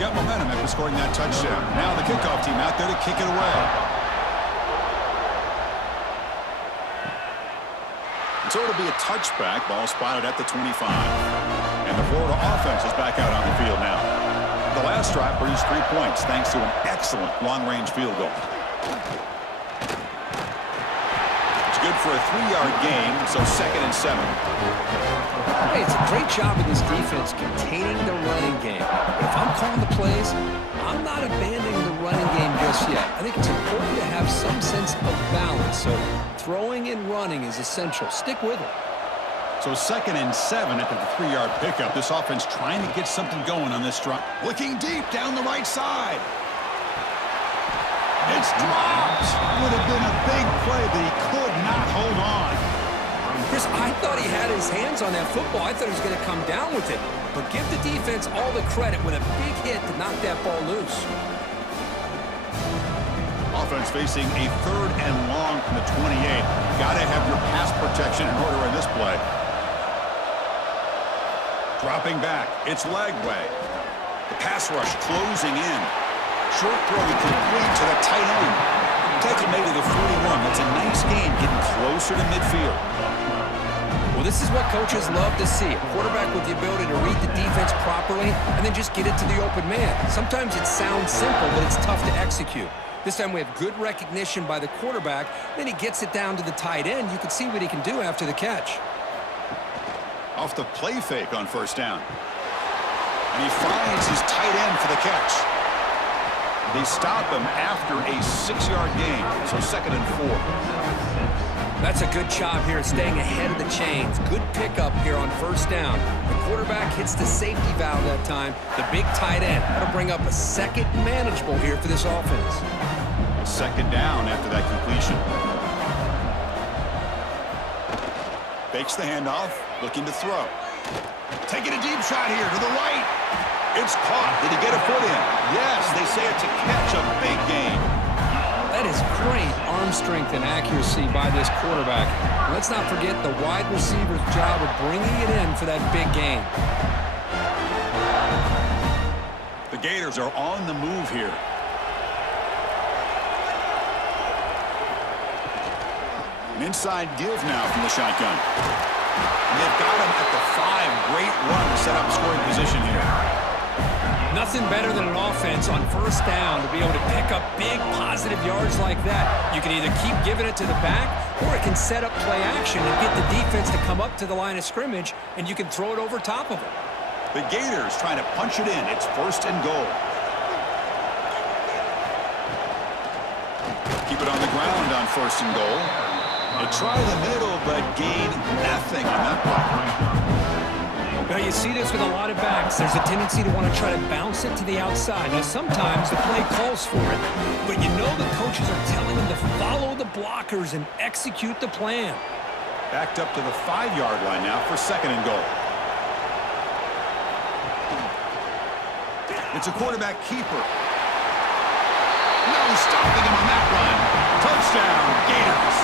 Got momentum after scoring that touchdown. Now the kickoff team out there to kick it away. So it'll be a touchback. Ball spotted at the 25. And the Florida offense is back out on the field now. The last drive produced 3 points thanks to an excellent long-range field goal. It's good for a 3-yard gain, so 2nd and 7. Hey, it's a great job of this defense containing the running game. But if I'm calling the plays, I'm not abandoning the running game just yet. I think it's important to have some sense of balance. So throwing and running is essential. Stick with it. So 2nd and 7 after the 3-yard pickup. This offense trying to get something going on this drive. Looking deep down the right side. It's dropped. Would have been a big play, but he could not hold on. Chris, I thought he had his hands on that football. I thought he was going to come down with it. But give the defense all the credit with a big hit to knock that ball loose. Offense facing a 3rd and long from the 28. Got to have your pass protection in order in this play. Dropping back. It's Lagway. The pass rush closing in. Short throw complete to the tight end. Tackle made to the 41. That's a nice gain getting closer to midfield. Well, this is what coaches love to see. A quarterback with the ability to read the defense properly and then just get it to the open man. Sometimes it sounds simple, but it's tough to execute. This time we have good recognition by the quarterback. Then he gets it down to the tight end. You can see what he can do after the catch. Off the play fake on first down. And he finds his tight end for the catch. They stop him after a 6-yard gain, so 2nd and 4. That's a good job here staying ahead of the chains. Good pickup here on first down. The quarterback hits the safety valve that time. The big tight end. That'll bring up a 2nd manageable here for this offense. 2nd down after that completion. Fakes the handoff, looking to throw. Taking a deep shot here to the right. It's caught. Did he get a foot in? Yes, they say it's a catch, a big gain. That is great arm strength and accuracy by this quarterback. Let's not forget the wide receiver's job of bringing it in for that big gain. The Gators are on the move here. An inside give now from the shotgun. And they've got him at the 5. Great run to set up scoring position here. Nothing better than an offense on first down to be able to pick up big positive yards like that. You can either keep giving it to the back, or it can set up play action and get the defense to come up to the line of scrimmage, and you can throw it over top of it. The Gators trying to punch it in. It's 1st and goal. Keep it on the ground on 1st and goal. They try the middle, but gain nothing on that play. Now, you You see this with a lot of backs. There's a tendency to want to try to bounce it to the outside. Now, sometimes the play calls for it, but you know the coaches are telling them to follow the blockers and execute the plan. Backed up to the 5-yard line now for 2nd and goal. It's a quarterback keeper. No stopping him on that run. Touchdown, Gators.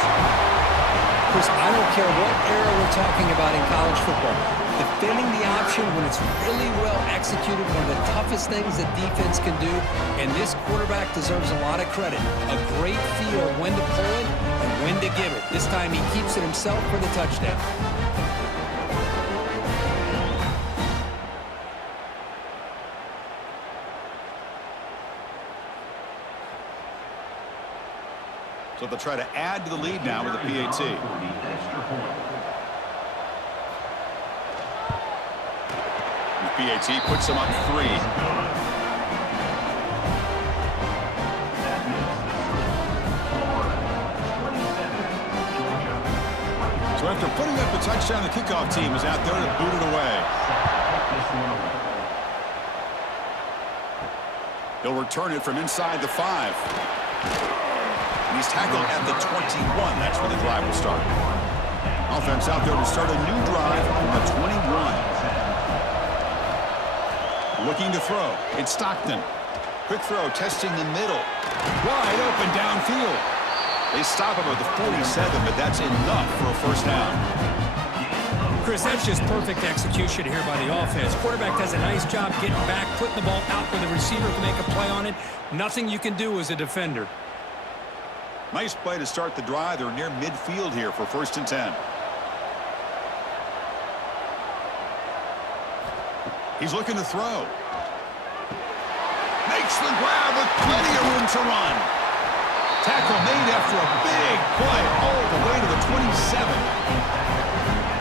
Chris, I don't care what era we're talking about in college football. Defending the option when it's really well executed, one of the toughest things that defense can do, and this quarterback deserves a lot of credit. A great feel when to pull it and when to give it. This time he keeps it himself for the touchdown. So they'll try to add to the lead now with a PAT. The PAT puts them up 3. So after putting up a touchdown, the kickoff team is out there to boot it away. He'll return it from inside the 5. He's tackled at the 21. That's where the drive will start. Offense out there to start a new drive from the 21. Looking to throw. It's Stockton. Quick throw, testing the middle. Wide open downfield. They stop him at the 47, but that's enough for a first down. Chris, that's just perfect execution here by the offense. Quarterback does a nice job getting back, putting the ball out where the receiver can make a play on it. Nothing you can do as a defender. Nice play to start the drive. They're near midfield here for 1st and 10. He's looking to throw. Makes the grab with plenty of room to run. Tackle made after a big play all the way to the 27.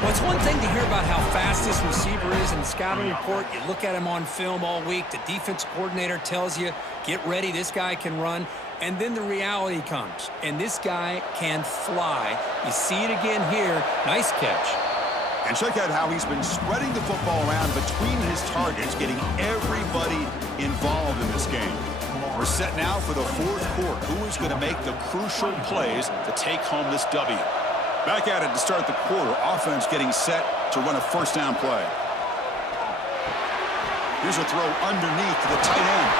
Well, it's one thing to hear about how fast this receiver is in the scouting report. You look at him on film all week. The defense coordinator tells you, get ready, this guy can run. And then the reality comes, and this guy can fly. You see it again here. Nice catch. And check out how he's been spreading the football around between his targets, getting everybody involved in this game. We're set now for the 4th quarter. Who is going to make the crucial plays to take home this W? Back at it to start the quarter. Offense getting set to run a first down play. Here's a throw underneath to the tight end.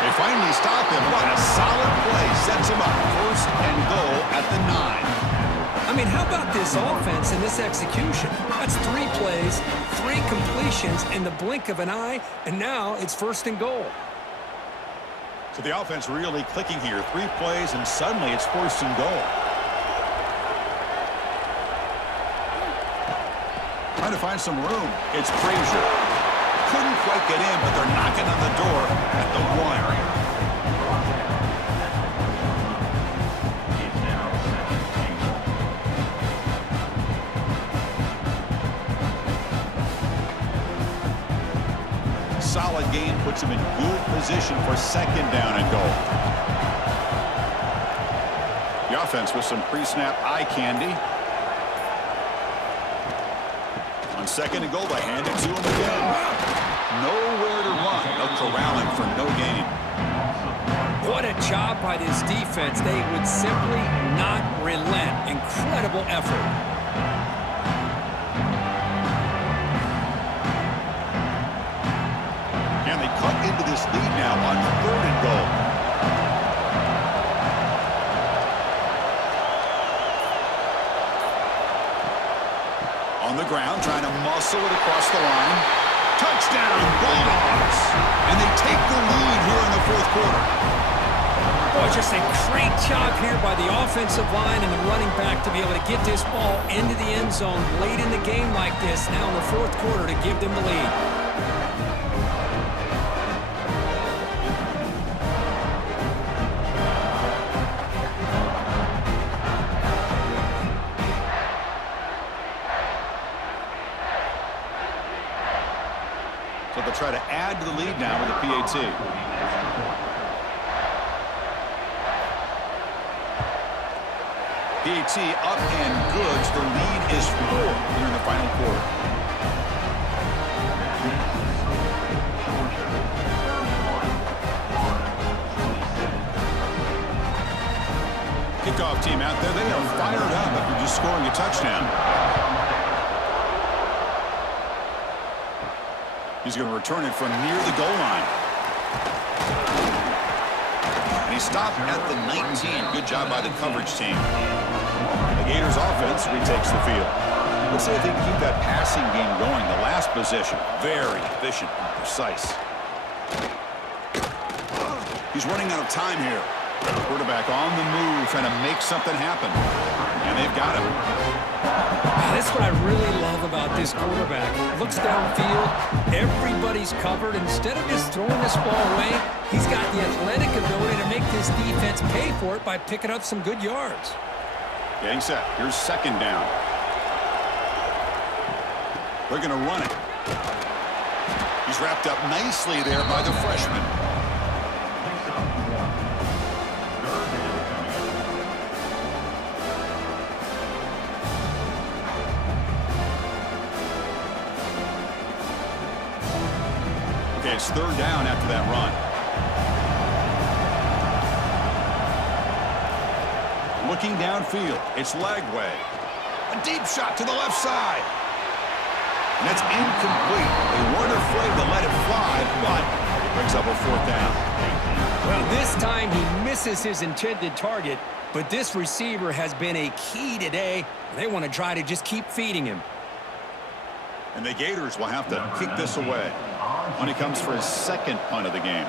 They finally stop him. What a solid play. Sets him up. 1st and goal at the 9. I mean, how about this offense and this execution? That's 3 plays, 3 completions in the blink of an eye, and now it's 1st and goal. So the offense really clicking here. 3 plays, and suddenly it's 1st and goal. Trying to find some room. It's Frazier. Couldn't quite get in, but they're knocking on the door at the 1. Solid game puts him in good position for 2nd down and goal. The offense with some pre-snap eye candy. On 2nd and goal, they hand it to him again. Nowhere to run. They'll corral him for no gain. What a job by this defense. They would simply not relent. Incredible effort. And they cut into this lead now on 3rd and goal. On the ground, trying to muscle it across the line. Touchdown, Bulldogs! And they take the lead here in the 4th quarter. Boy, just a great job here by the offensive line and the running back to be able to get this ball into the end zone late in the game like this, now in the 4th quarter, to give them the lead. So they'll try to add to the lead now with a PAT. PAT up and good. The lead is 4 here in the final quarter. kickoff team out there, they are fired up after just scoring a touchdown. He's going to return it from near the goal line. And he stopped at the 19. Good job by the coverage team. The Gators offense retakes the field. Let's see if they can keep that passing game going. The last possession, very efficient and precise. He's running out of time here. Quarterback on the move, trying to make something happen. And they've got him. That's what I really love about this quarterback. Looks downfield, everybody's covered. Instead of just throwing this ball away, he's got the athletic ability to make this defense pay for it by picking up some good yards. Getting set. Here's second down. They're going to run it. He's wrapped up nicely there by the freshman. Okay, it's third down after that run. Looking downfield, it's Lagway. A deep shot to the left side. And that's incomplete. They weren't afraid to let it fly, but it brings up a fourth down. Well, this time he misses his intended target, but this receiver has been a key today. They want to try to just keep feeding him. And the Gators will have to kick this away when he comes for his second punt of the game.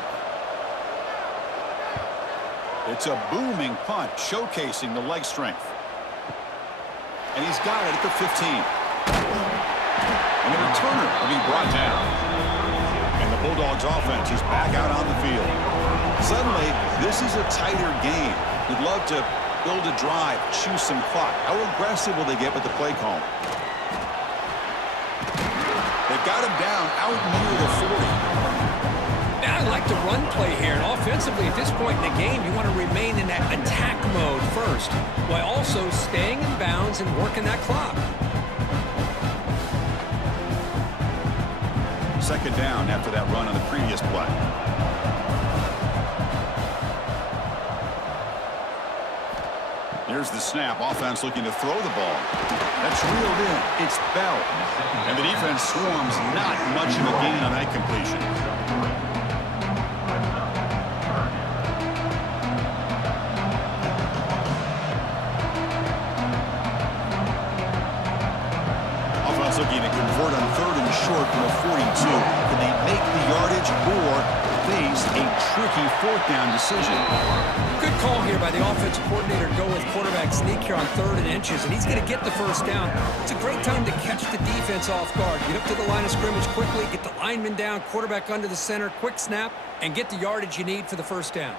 It's a booming punt, showcasing the leg strength. And he's got it at the 15. And the returner will be brought down. And the Bulldogs offense is back out on the field. Suddenly, this is a tighter game. We'd love to build a drive, choose some clock. How aggressive will they get with the play call? They've got him down out near the 40. I like the run play here, and offensively at this point in the game, you want to remain in that attack mode first, while also staying in bounds and working that clock. Second down after that run on the previous play. Here's the snap. Offense looking to throw the ball. That's reeled in. It's Bell. And the defense swarms. Not much of a gain on that completion. Offense looking to convert on third and short from the 42. Can they make the yardage or face a tricky fourth down decision? Good call here by the offensive coordinator to go with quarterback sneak here on 3rd and inches, and he's going to get the first down. It's a great time to catch the defense off guard. Get up to the line of scrimmage quickly, get the lineman down, quarterback under the center, quick snap, and get the yardage you need for the first down.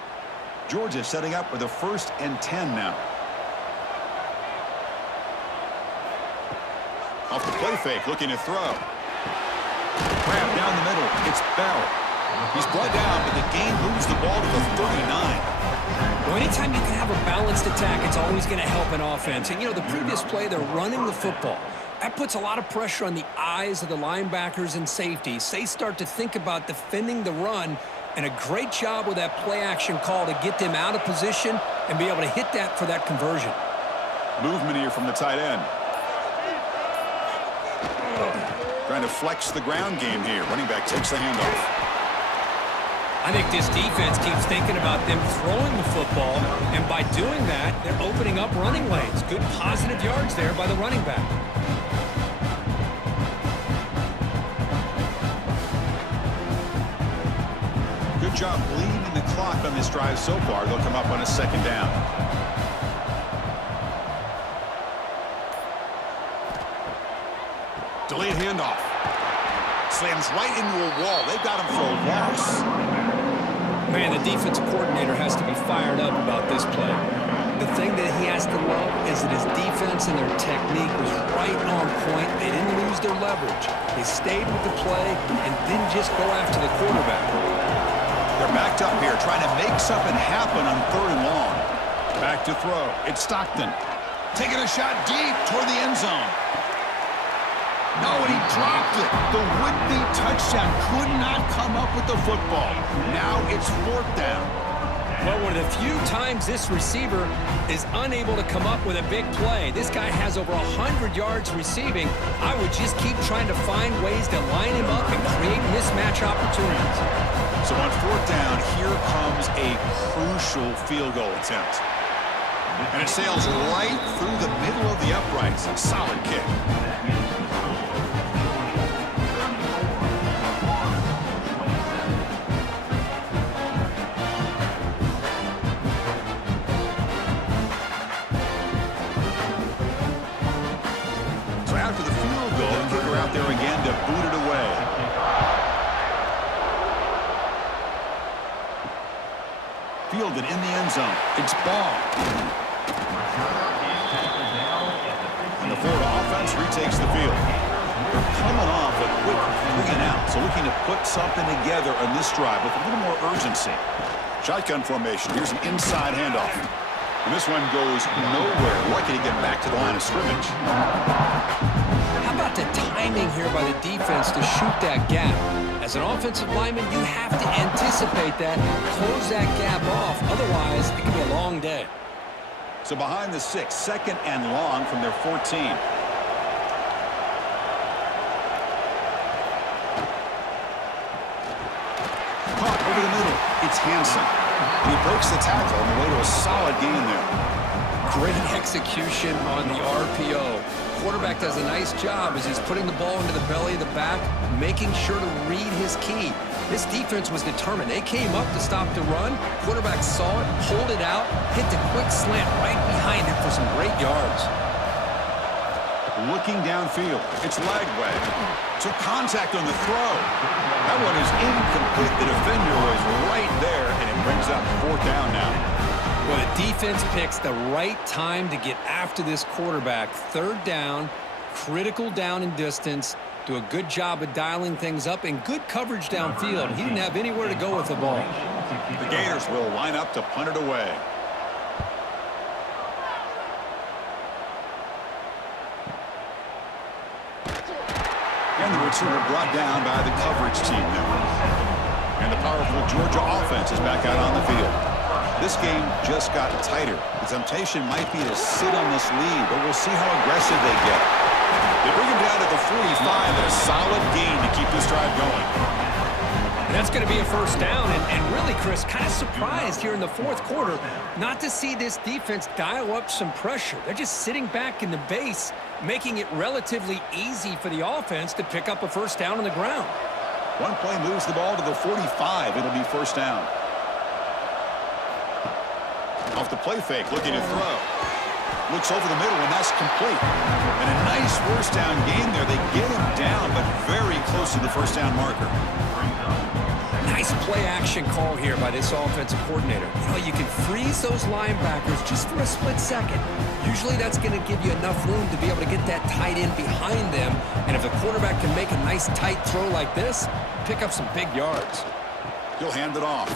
Georgia setting up with a 1st and 10 now. Off the play fake, looking to throw. Grab down the middle. It's Bell. He's brought down, but the game moves the ball to the 39. Well, anytime you can have a balanced attack, it's always going to help an offense. And, you know, the previous play, they're running the football. That puts a lot of pressure on the eyes of the linebackers and safeties. They start to think about defending the run, and a great job with that play-action call to get them out of position and be able to hit that for that conversion. Movement here from the tight end. Trying to flex the ground game here. Running back takes the handoff. I think this defense keeps thinking about them throwing the football, and by doing that, they're opening up running lanes. Good positive yards there by the running back. Good job bleeding the clock on this drive so far. They'll come up on a second down. Delayed handoff. Slams right into a wall. They've got him for a loss. Man, the defensive coordinator has to be fired up about this play. The thing that he has to love is that his defense and their technique was right on point. They didn't lose their leverage. They stayed with the play and didn't just go after the quarterback. They're backed up here, trying to make something happen on 3rd and long. Back to throw. It's Stockton. Taking a shot deep toward the end zone. No, and he dropped it. The would-be touchdown could not come up with the football. Now it's 4th down. Well, one of the few times this receiver is unable to come up with a big play. This guy has over 100 yards receiving. I would just keep trying to find ways to line him up and create mismatch opportunities. So on fourth down, here comes a crucial field goal attempt. And it sails right through the middle of the uprights. Solid kick. So after the field goal, the kicker out there again to boot it away. Fielded in the end zone. It's ball. And the Florida offense retakes the field. They're coming off a quick 3 and out, so looking to put something together on this drive with a little more urgency. Shotgun formation. Here's an inside handoff. And this one goes nowhere. Lucky to get back to the line of scrimmage. How about the timing here by the defense to shoot that gap? As an offensive lineman, you have to anticipate that, close that gap off. Otherwise, it could be a long day. So behind the 6, second and long from their 14. Caught over the middle. It's Hansen. He breaks the tackle on the way to a solid gain there. Great execution on the RPO. Quarterback does a nice job as he's putting the ball into the belly of the back, making sure to read his key. This defense was determined. They came up to stop the run. Quarterback saw it, pulled it out, hit the quick slant right behind it for some great yards. Looking downfield. It's Lagway. Took contact on the throw. That one is incomplete. The defender was right there, and it brings up fourth down now. Well, the defense picks the right time to get after this quarterback. Third down, critical down and distance. Do a good job of dialing things up and good coverage downfield. He didn't have anywhere to go with the ball. The Gators will line up to punt it away. And the returner brought down by the coverage team now. And the powerful Georgia offense is back out on the field. This game just got tighter. The temptation might be to sit on this lead, but we'll see how aggressive they get. They bring him down to the 45 and a solid gain to keep this drive going. And that's going to be a first down. And really, Chris, kind of surprised here in the fourth quarter not to see this defense dial up some pressure. They're just sitting back in the base, making it relatively easy for the offense to pick up a first down on the ground. One play moves the ball to the 45. It'll be first down. Off the play fake, looking to throw. Looks over the middle, and that's complete. And a nice first down gain there. They get him down, but very close to the first down marker. Nice play action call here by this offensive coordinator. You know, you can freeze those linebackers just for a split second. Usually that's going to give you enough room to be able to get that tight end behind them. And if the quarterback can make a nice tight throw like this, pick up some big yards. He'll hand it off.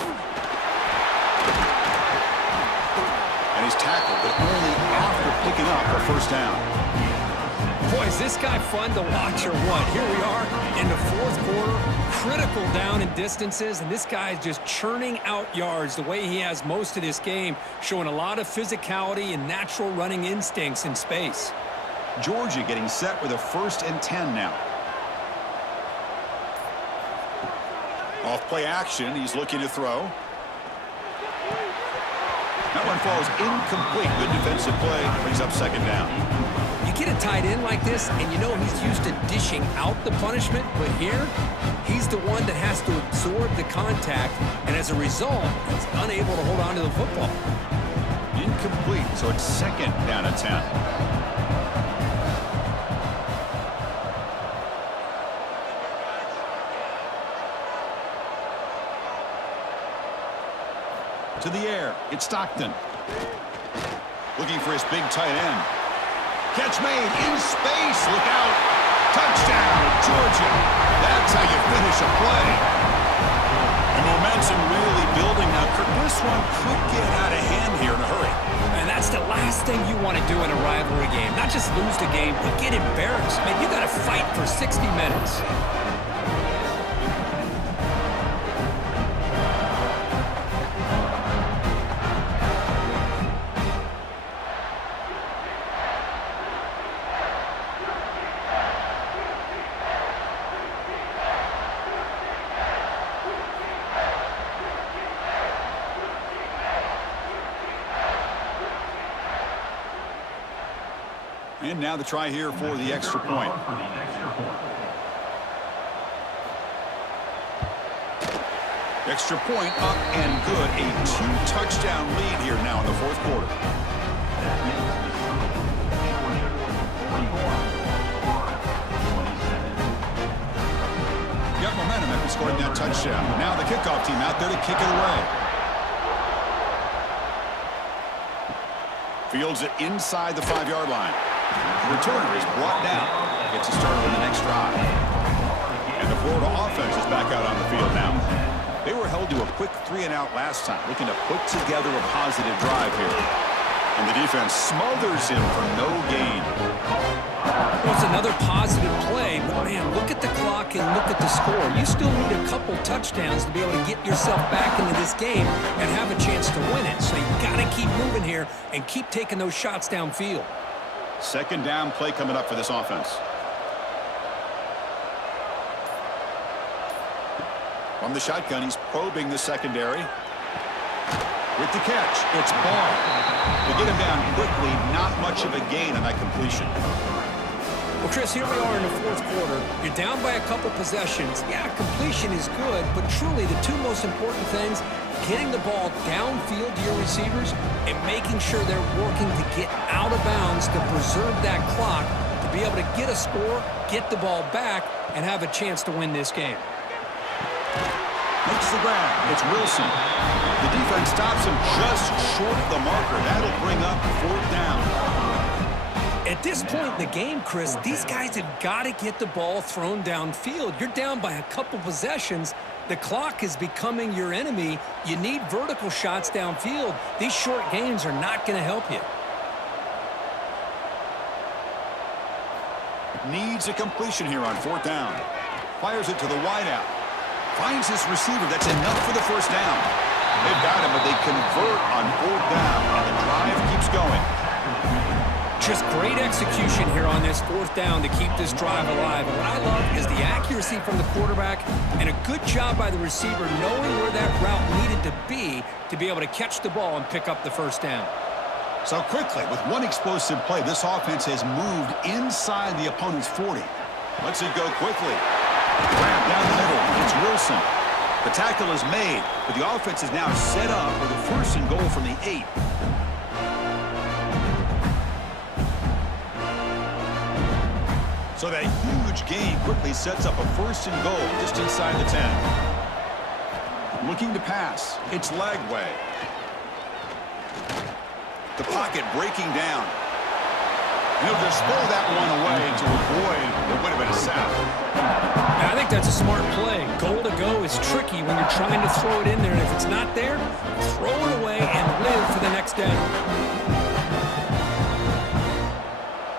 And he's tackled, but only after picking up a first down. Boy, is this guy fun to watch or what? Here we are in the fourth quarter, critical down and distances, and this guy is just churning out yards the way he has most of this game, showing a lot of physicality and natural running instincts in space. Georgia getting set with a 1st and 10 now. Off play action, he's looking to throw. That one falls incomplete. Good defensive play. Brings up second down. You get a tight end like this, and you know he's used to dishing out the punishment, but here, he's the one that has to absorb the contact, and as a result, he's unable to hold on to the football. Incomplete, so it's second down at 10. To the air, it's Stockton. Looking for his big tight end. Catch made in space, look out. Touchdown, Georgia. That's how you finish a play. And momentum really building now. This one could get out of hand here in a hurry. And that's the last thing you want to do in a rivalry game. Not just lose the game, but get embarrassed. Man, you got to fight for 60 minutes. And now the try here for the extra point. Extra point up and good. A 2-touchdown lead here now in the fourth quarter. Got momentum after scoring that touchdown. Now the kickoff team out there to kick it away. Fields it inside the 5-yard line. The returner is brought down. Gets us started on the next drive. And the Florida offense is back out on the field now. They were held to a quick 3-and-out last time, looking to put together a positive drive here. And the defense smothers him for no gain. Well, it's another positive play, but man, look at the clock and look at the score. You still need a couple touchdowns to be able to get yourself back into this game and have a chance to win it. So you've got to keep moving here and keep taking those shots downfield. Second down play coming up for this offense. From the shotgun, he's probing the secondary. With the catch, it's Ball. They get him down quickly, not much of a gain on that completion. Well, Chris, here we are in the fourth quarter. You're down by a couple possessions. Yeah, completion is good, but truly the two most important things, getting the ball downfield to your receivers and making sure they're working to get out of bounds to preserve that clock, to be able to get a score, get the ball back, and have a chance to win this game. Makes the grab. It's Wilson. The defense stops him just short of the marker. That'll bring up fourth down. At this point in the game, Chris, these guys have got to get the ball thrown downfield. You're down by a couple possessions. The clock is becoming your enemy. You need vertical shots downfield. These short gains are not going to help you. Needs a completion here on fourth down. Fires it to the wideout. Finds his receiver. That's enough for the first down. They've got him, but they convert on fourth down, and the drive keeps going. Just great execution here on this fourth down to keep this drive alive. And what I love is the accuracy from the quarterback and a good job by the receiver knowing where that route needed to be able to catch the ball and pick up the first down. So quickly, with one explosive play, this offense has moved inside the opponent's 40. Lets it go quickly. Grab down the middle. It's Wilson. The tackle is made, but the offense is now set up with a first and goal from the 8. So that huge gain quickly sets up a first and goal just inside the 10. Looking to pass. It's Lagway. The pocket breaking down. He'll just throw that one away to avoid what would have been a sack. I think that's a smart play. Goal to go is tricky when you're trying to throw it in there, and if it's not there, throw it away and live for the next down.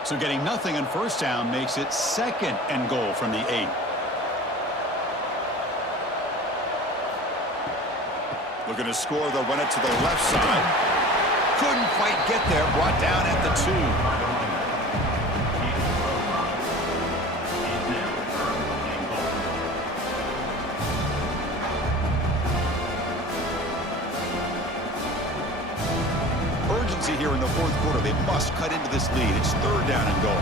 So getting nothing on first down makes it second and goal from the 8. Looking to score, they'll run it to the left side. Couldn't quite get there, brought down at the 2. Here in the fourth quarter, they must cut into this lead. It's third down and goal.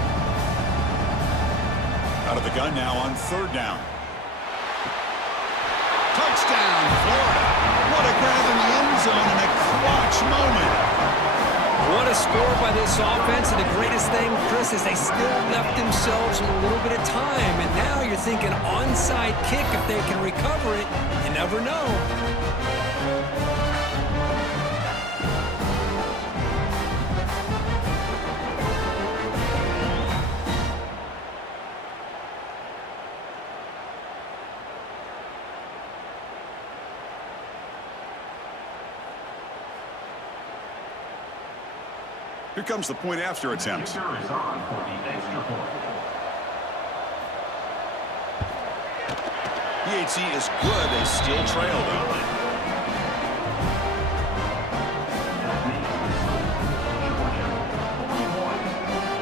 Out of the gun now on third down. Touchdown, Florida. What a grab in the end zone in a clutch moment. What a score by this offense, and the greatest thing, Chris, is they still left themselves with a little bit of time, and now you're thinking onside kick if they can recover it. You never know. Here comes the point after attempt. EAT is good. They still trail, though.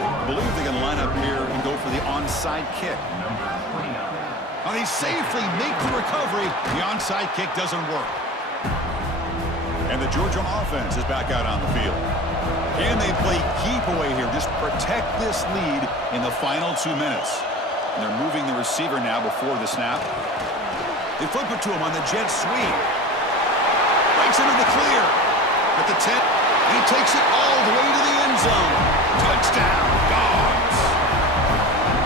I believe they can line up here and go for the onside kick. Now they safely make the recovery. The onside kick doesn't work. And the Georgia offense is back out on the field. Can they play keep away here? Just protect this lead in the final 2 minutes. And they're moving the receiver now before the snap. They flip it to him on the jet sweep. Breaks into the clear. At the 10, and he takes it all the way to the end zone. Touchdown, Dogs.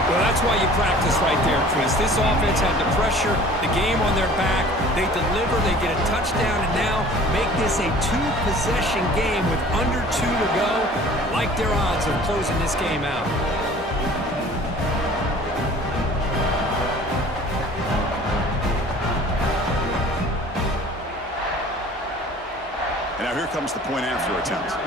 Well, that's why you practice right there, Chris. This offense had the pressure, the game on their back. They deliver, they get a touchdown, and now make this a 2-possession game with under 2 to go. Like their odds of closing this game out. And now here comes the point after attempt.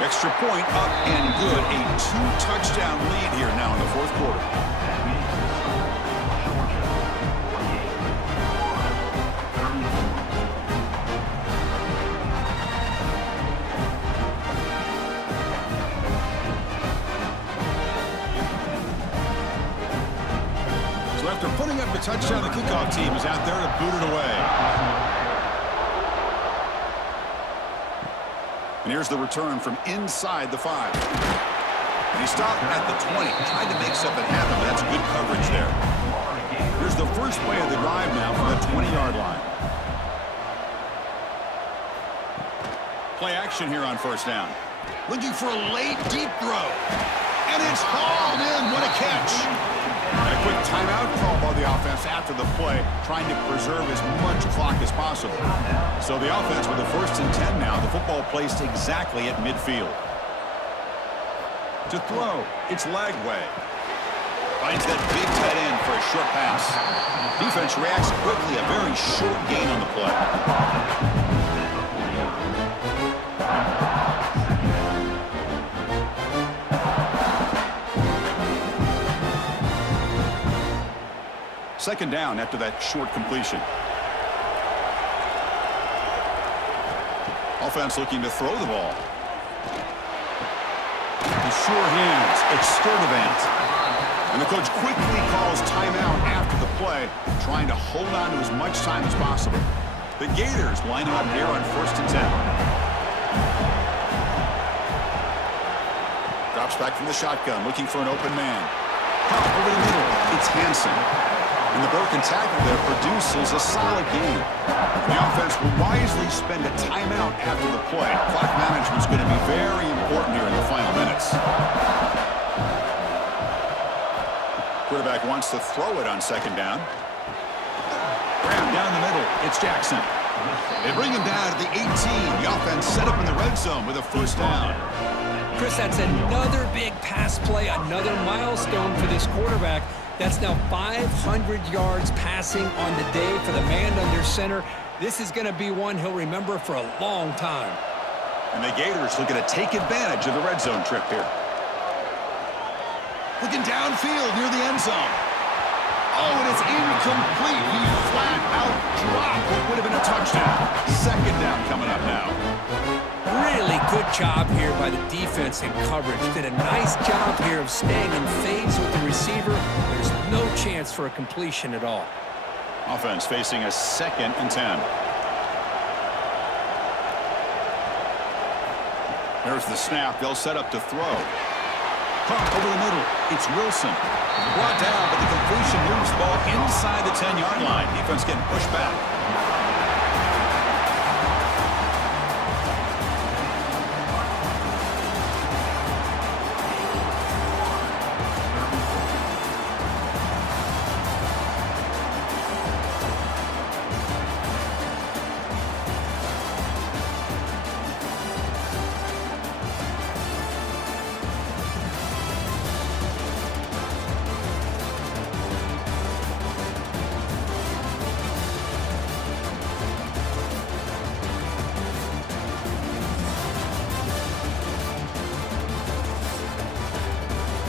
Extra point up and good. A 2-touchdown lead here now in the fourth quarter. So after putting up a touchdown, the kickoff team is out there to boot it away. And here's the return from inside the 5. And he stopped at the 20. Tried to make something happen, but that's good coverage there. Here's the first play of the drive now from the 20-yard line. Play action here on first down. Looking for a late, deep throw. And it's hauled in. What a catch. And a quick timeout call by the offense after the play, trying to preserve as much clock as possible. So the offense with the 1st and 10 now, the football placed exactly at midfield. To throw, it's Lagway. Finds that big tight end for a short pass. Defense reacts quickly, a very short gain on the play. Second down after that short completion. Offense looking to throw the ball. The sure hands, Extravagant. And the coach quickly calls timeout after the play, trying to hold on to as much time as possible. The Gators lining up here on 1st and 10. Drops back from the shotgun, looking for an open man. Pop over the middle. It's Hansen. And the broken tackle there produces a solid gain. The offense will wisely spend a timeout after the play. Clock management is going to be very important here in the final minutes. Quarterback wants to throw it on second down. Graham down the middle. It's Jackson. They bring him down to the 18. The offense set up in the red zone with a first down. Chris, that's another big pass play, another milestone for this quarterback. That's now 500 yards passing on the day for the man under center. This is going to be one he'll remember for a long time. And the Gators looking to take advantage of the red zone trip here. Looking downfield near the end zone. Oh, and it's incomplete. He flat out dropped what would have been a touchdown. Second down coming up now. Really good job here by the defense in coverage. Did a nice job here of staying in phase with the receiver. There's no chance for a completion at all. Offense facing a 2nd and 10. There's the snap. They'll set up to throw. Pump over the middle. It's Wilson. Brought down, but the completion moves the ball inside the 10-yard line. Defense getting pushed back.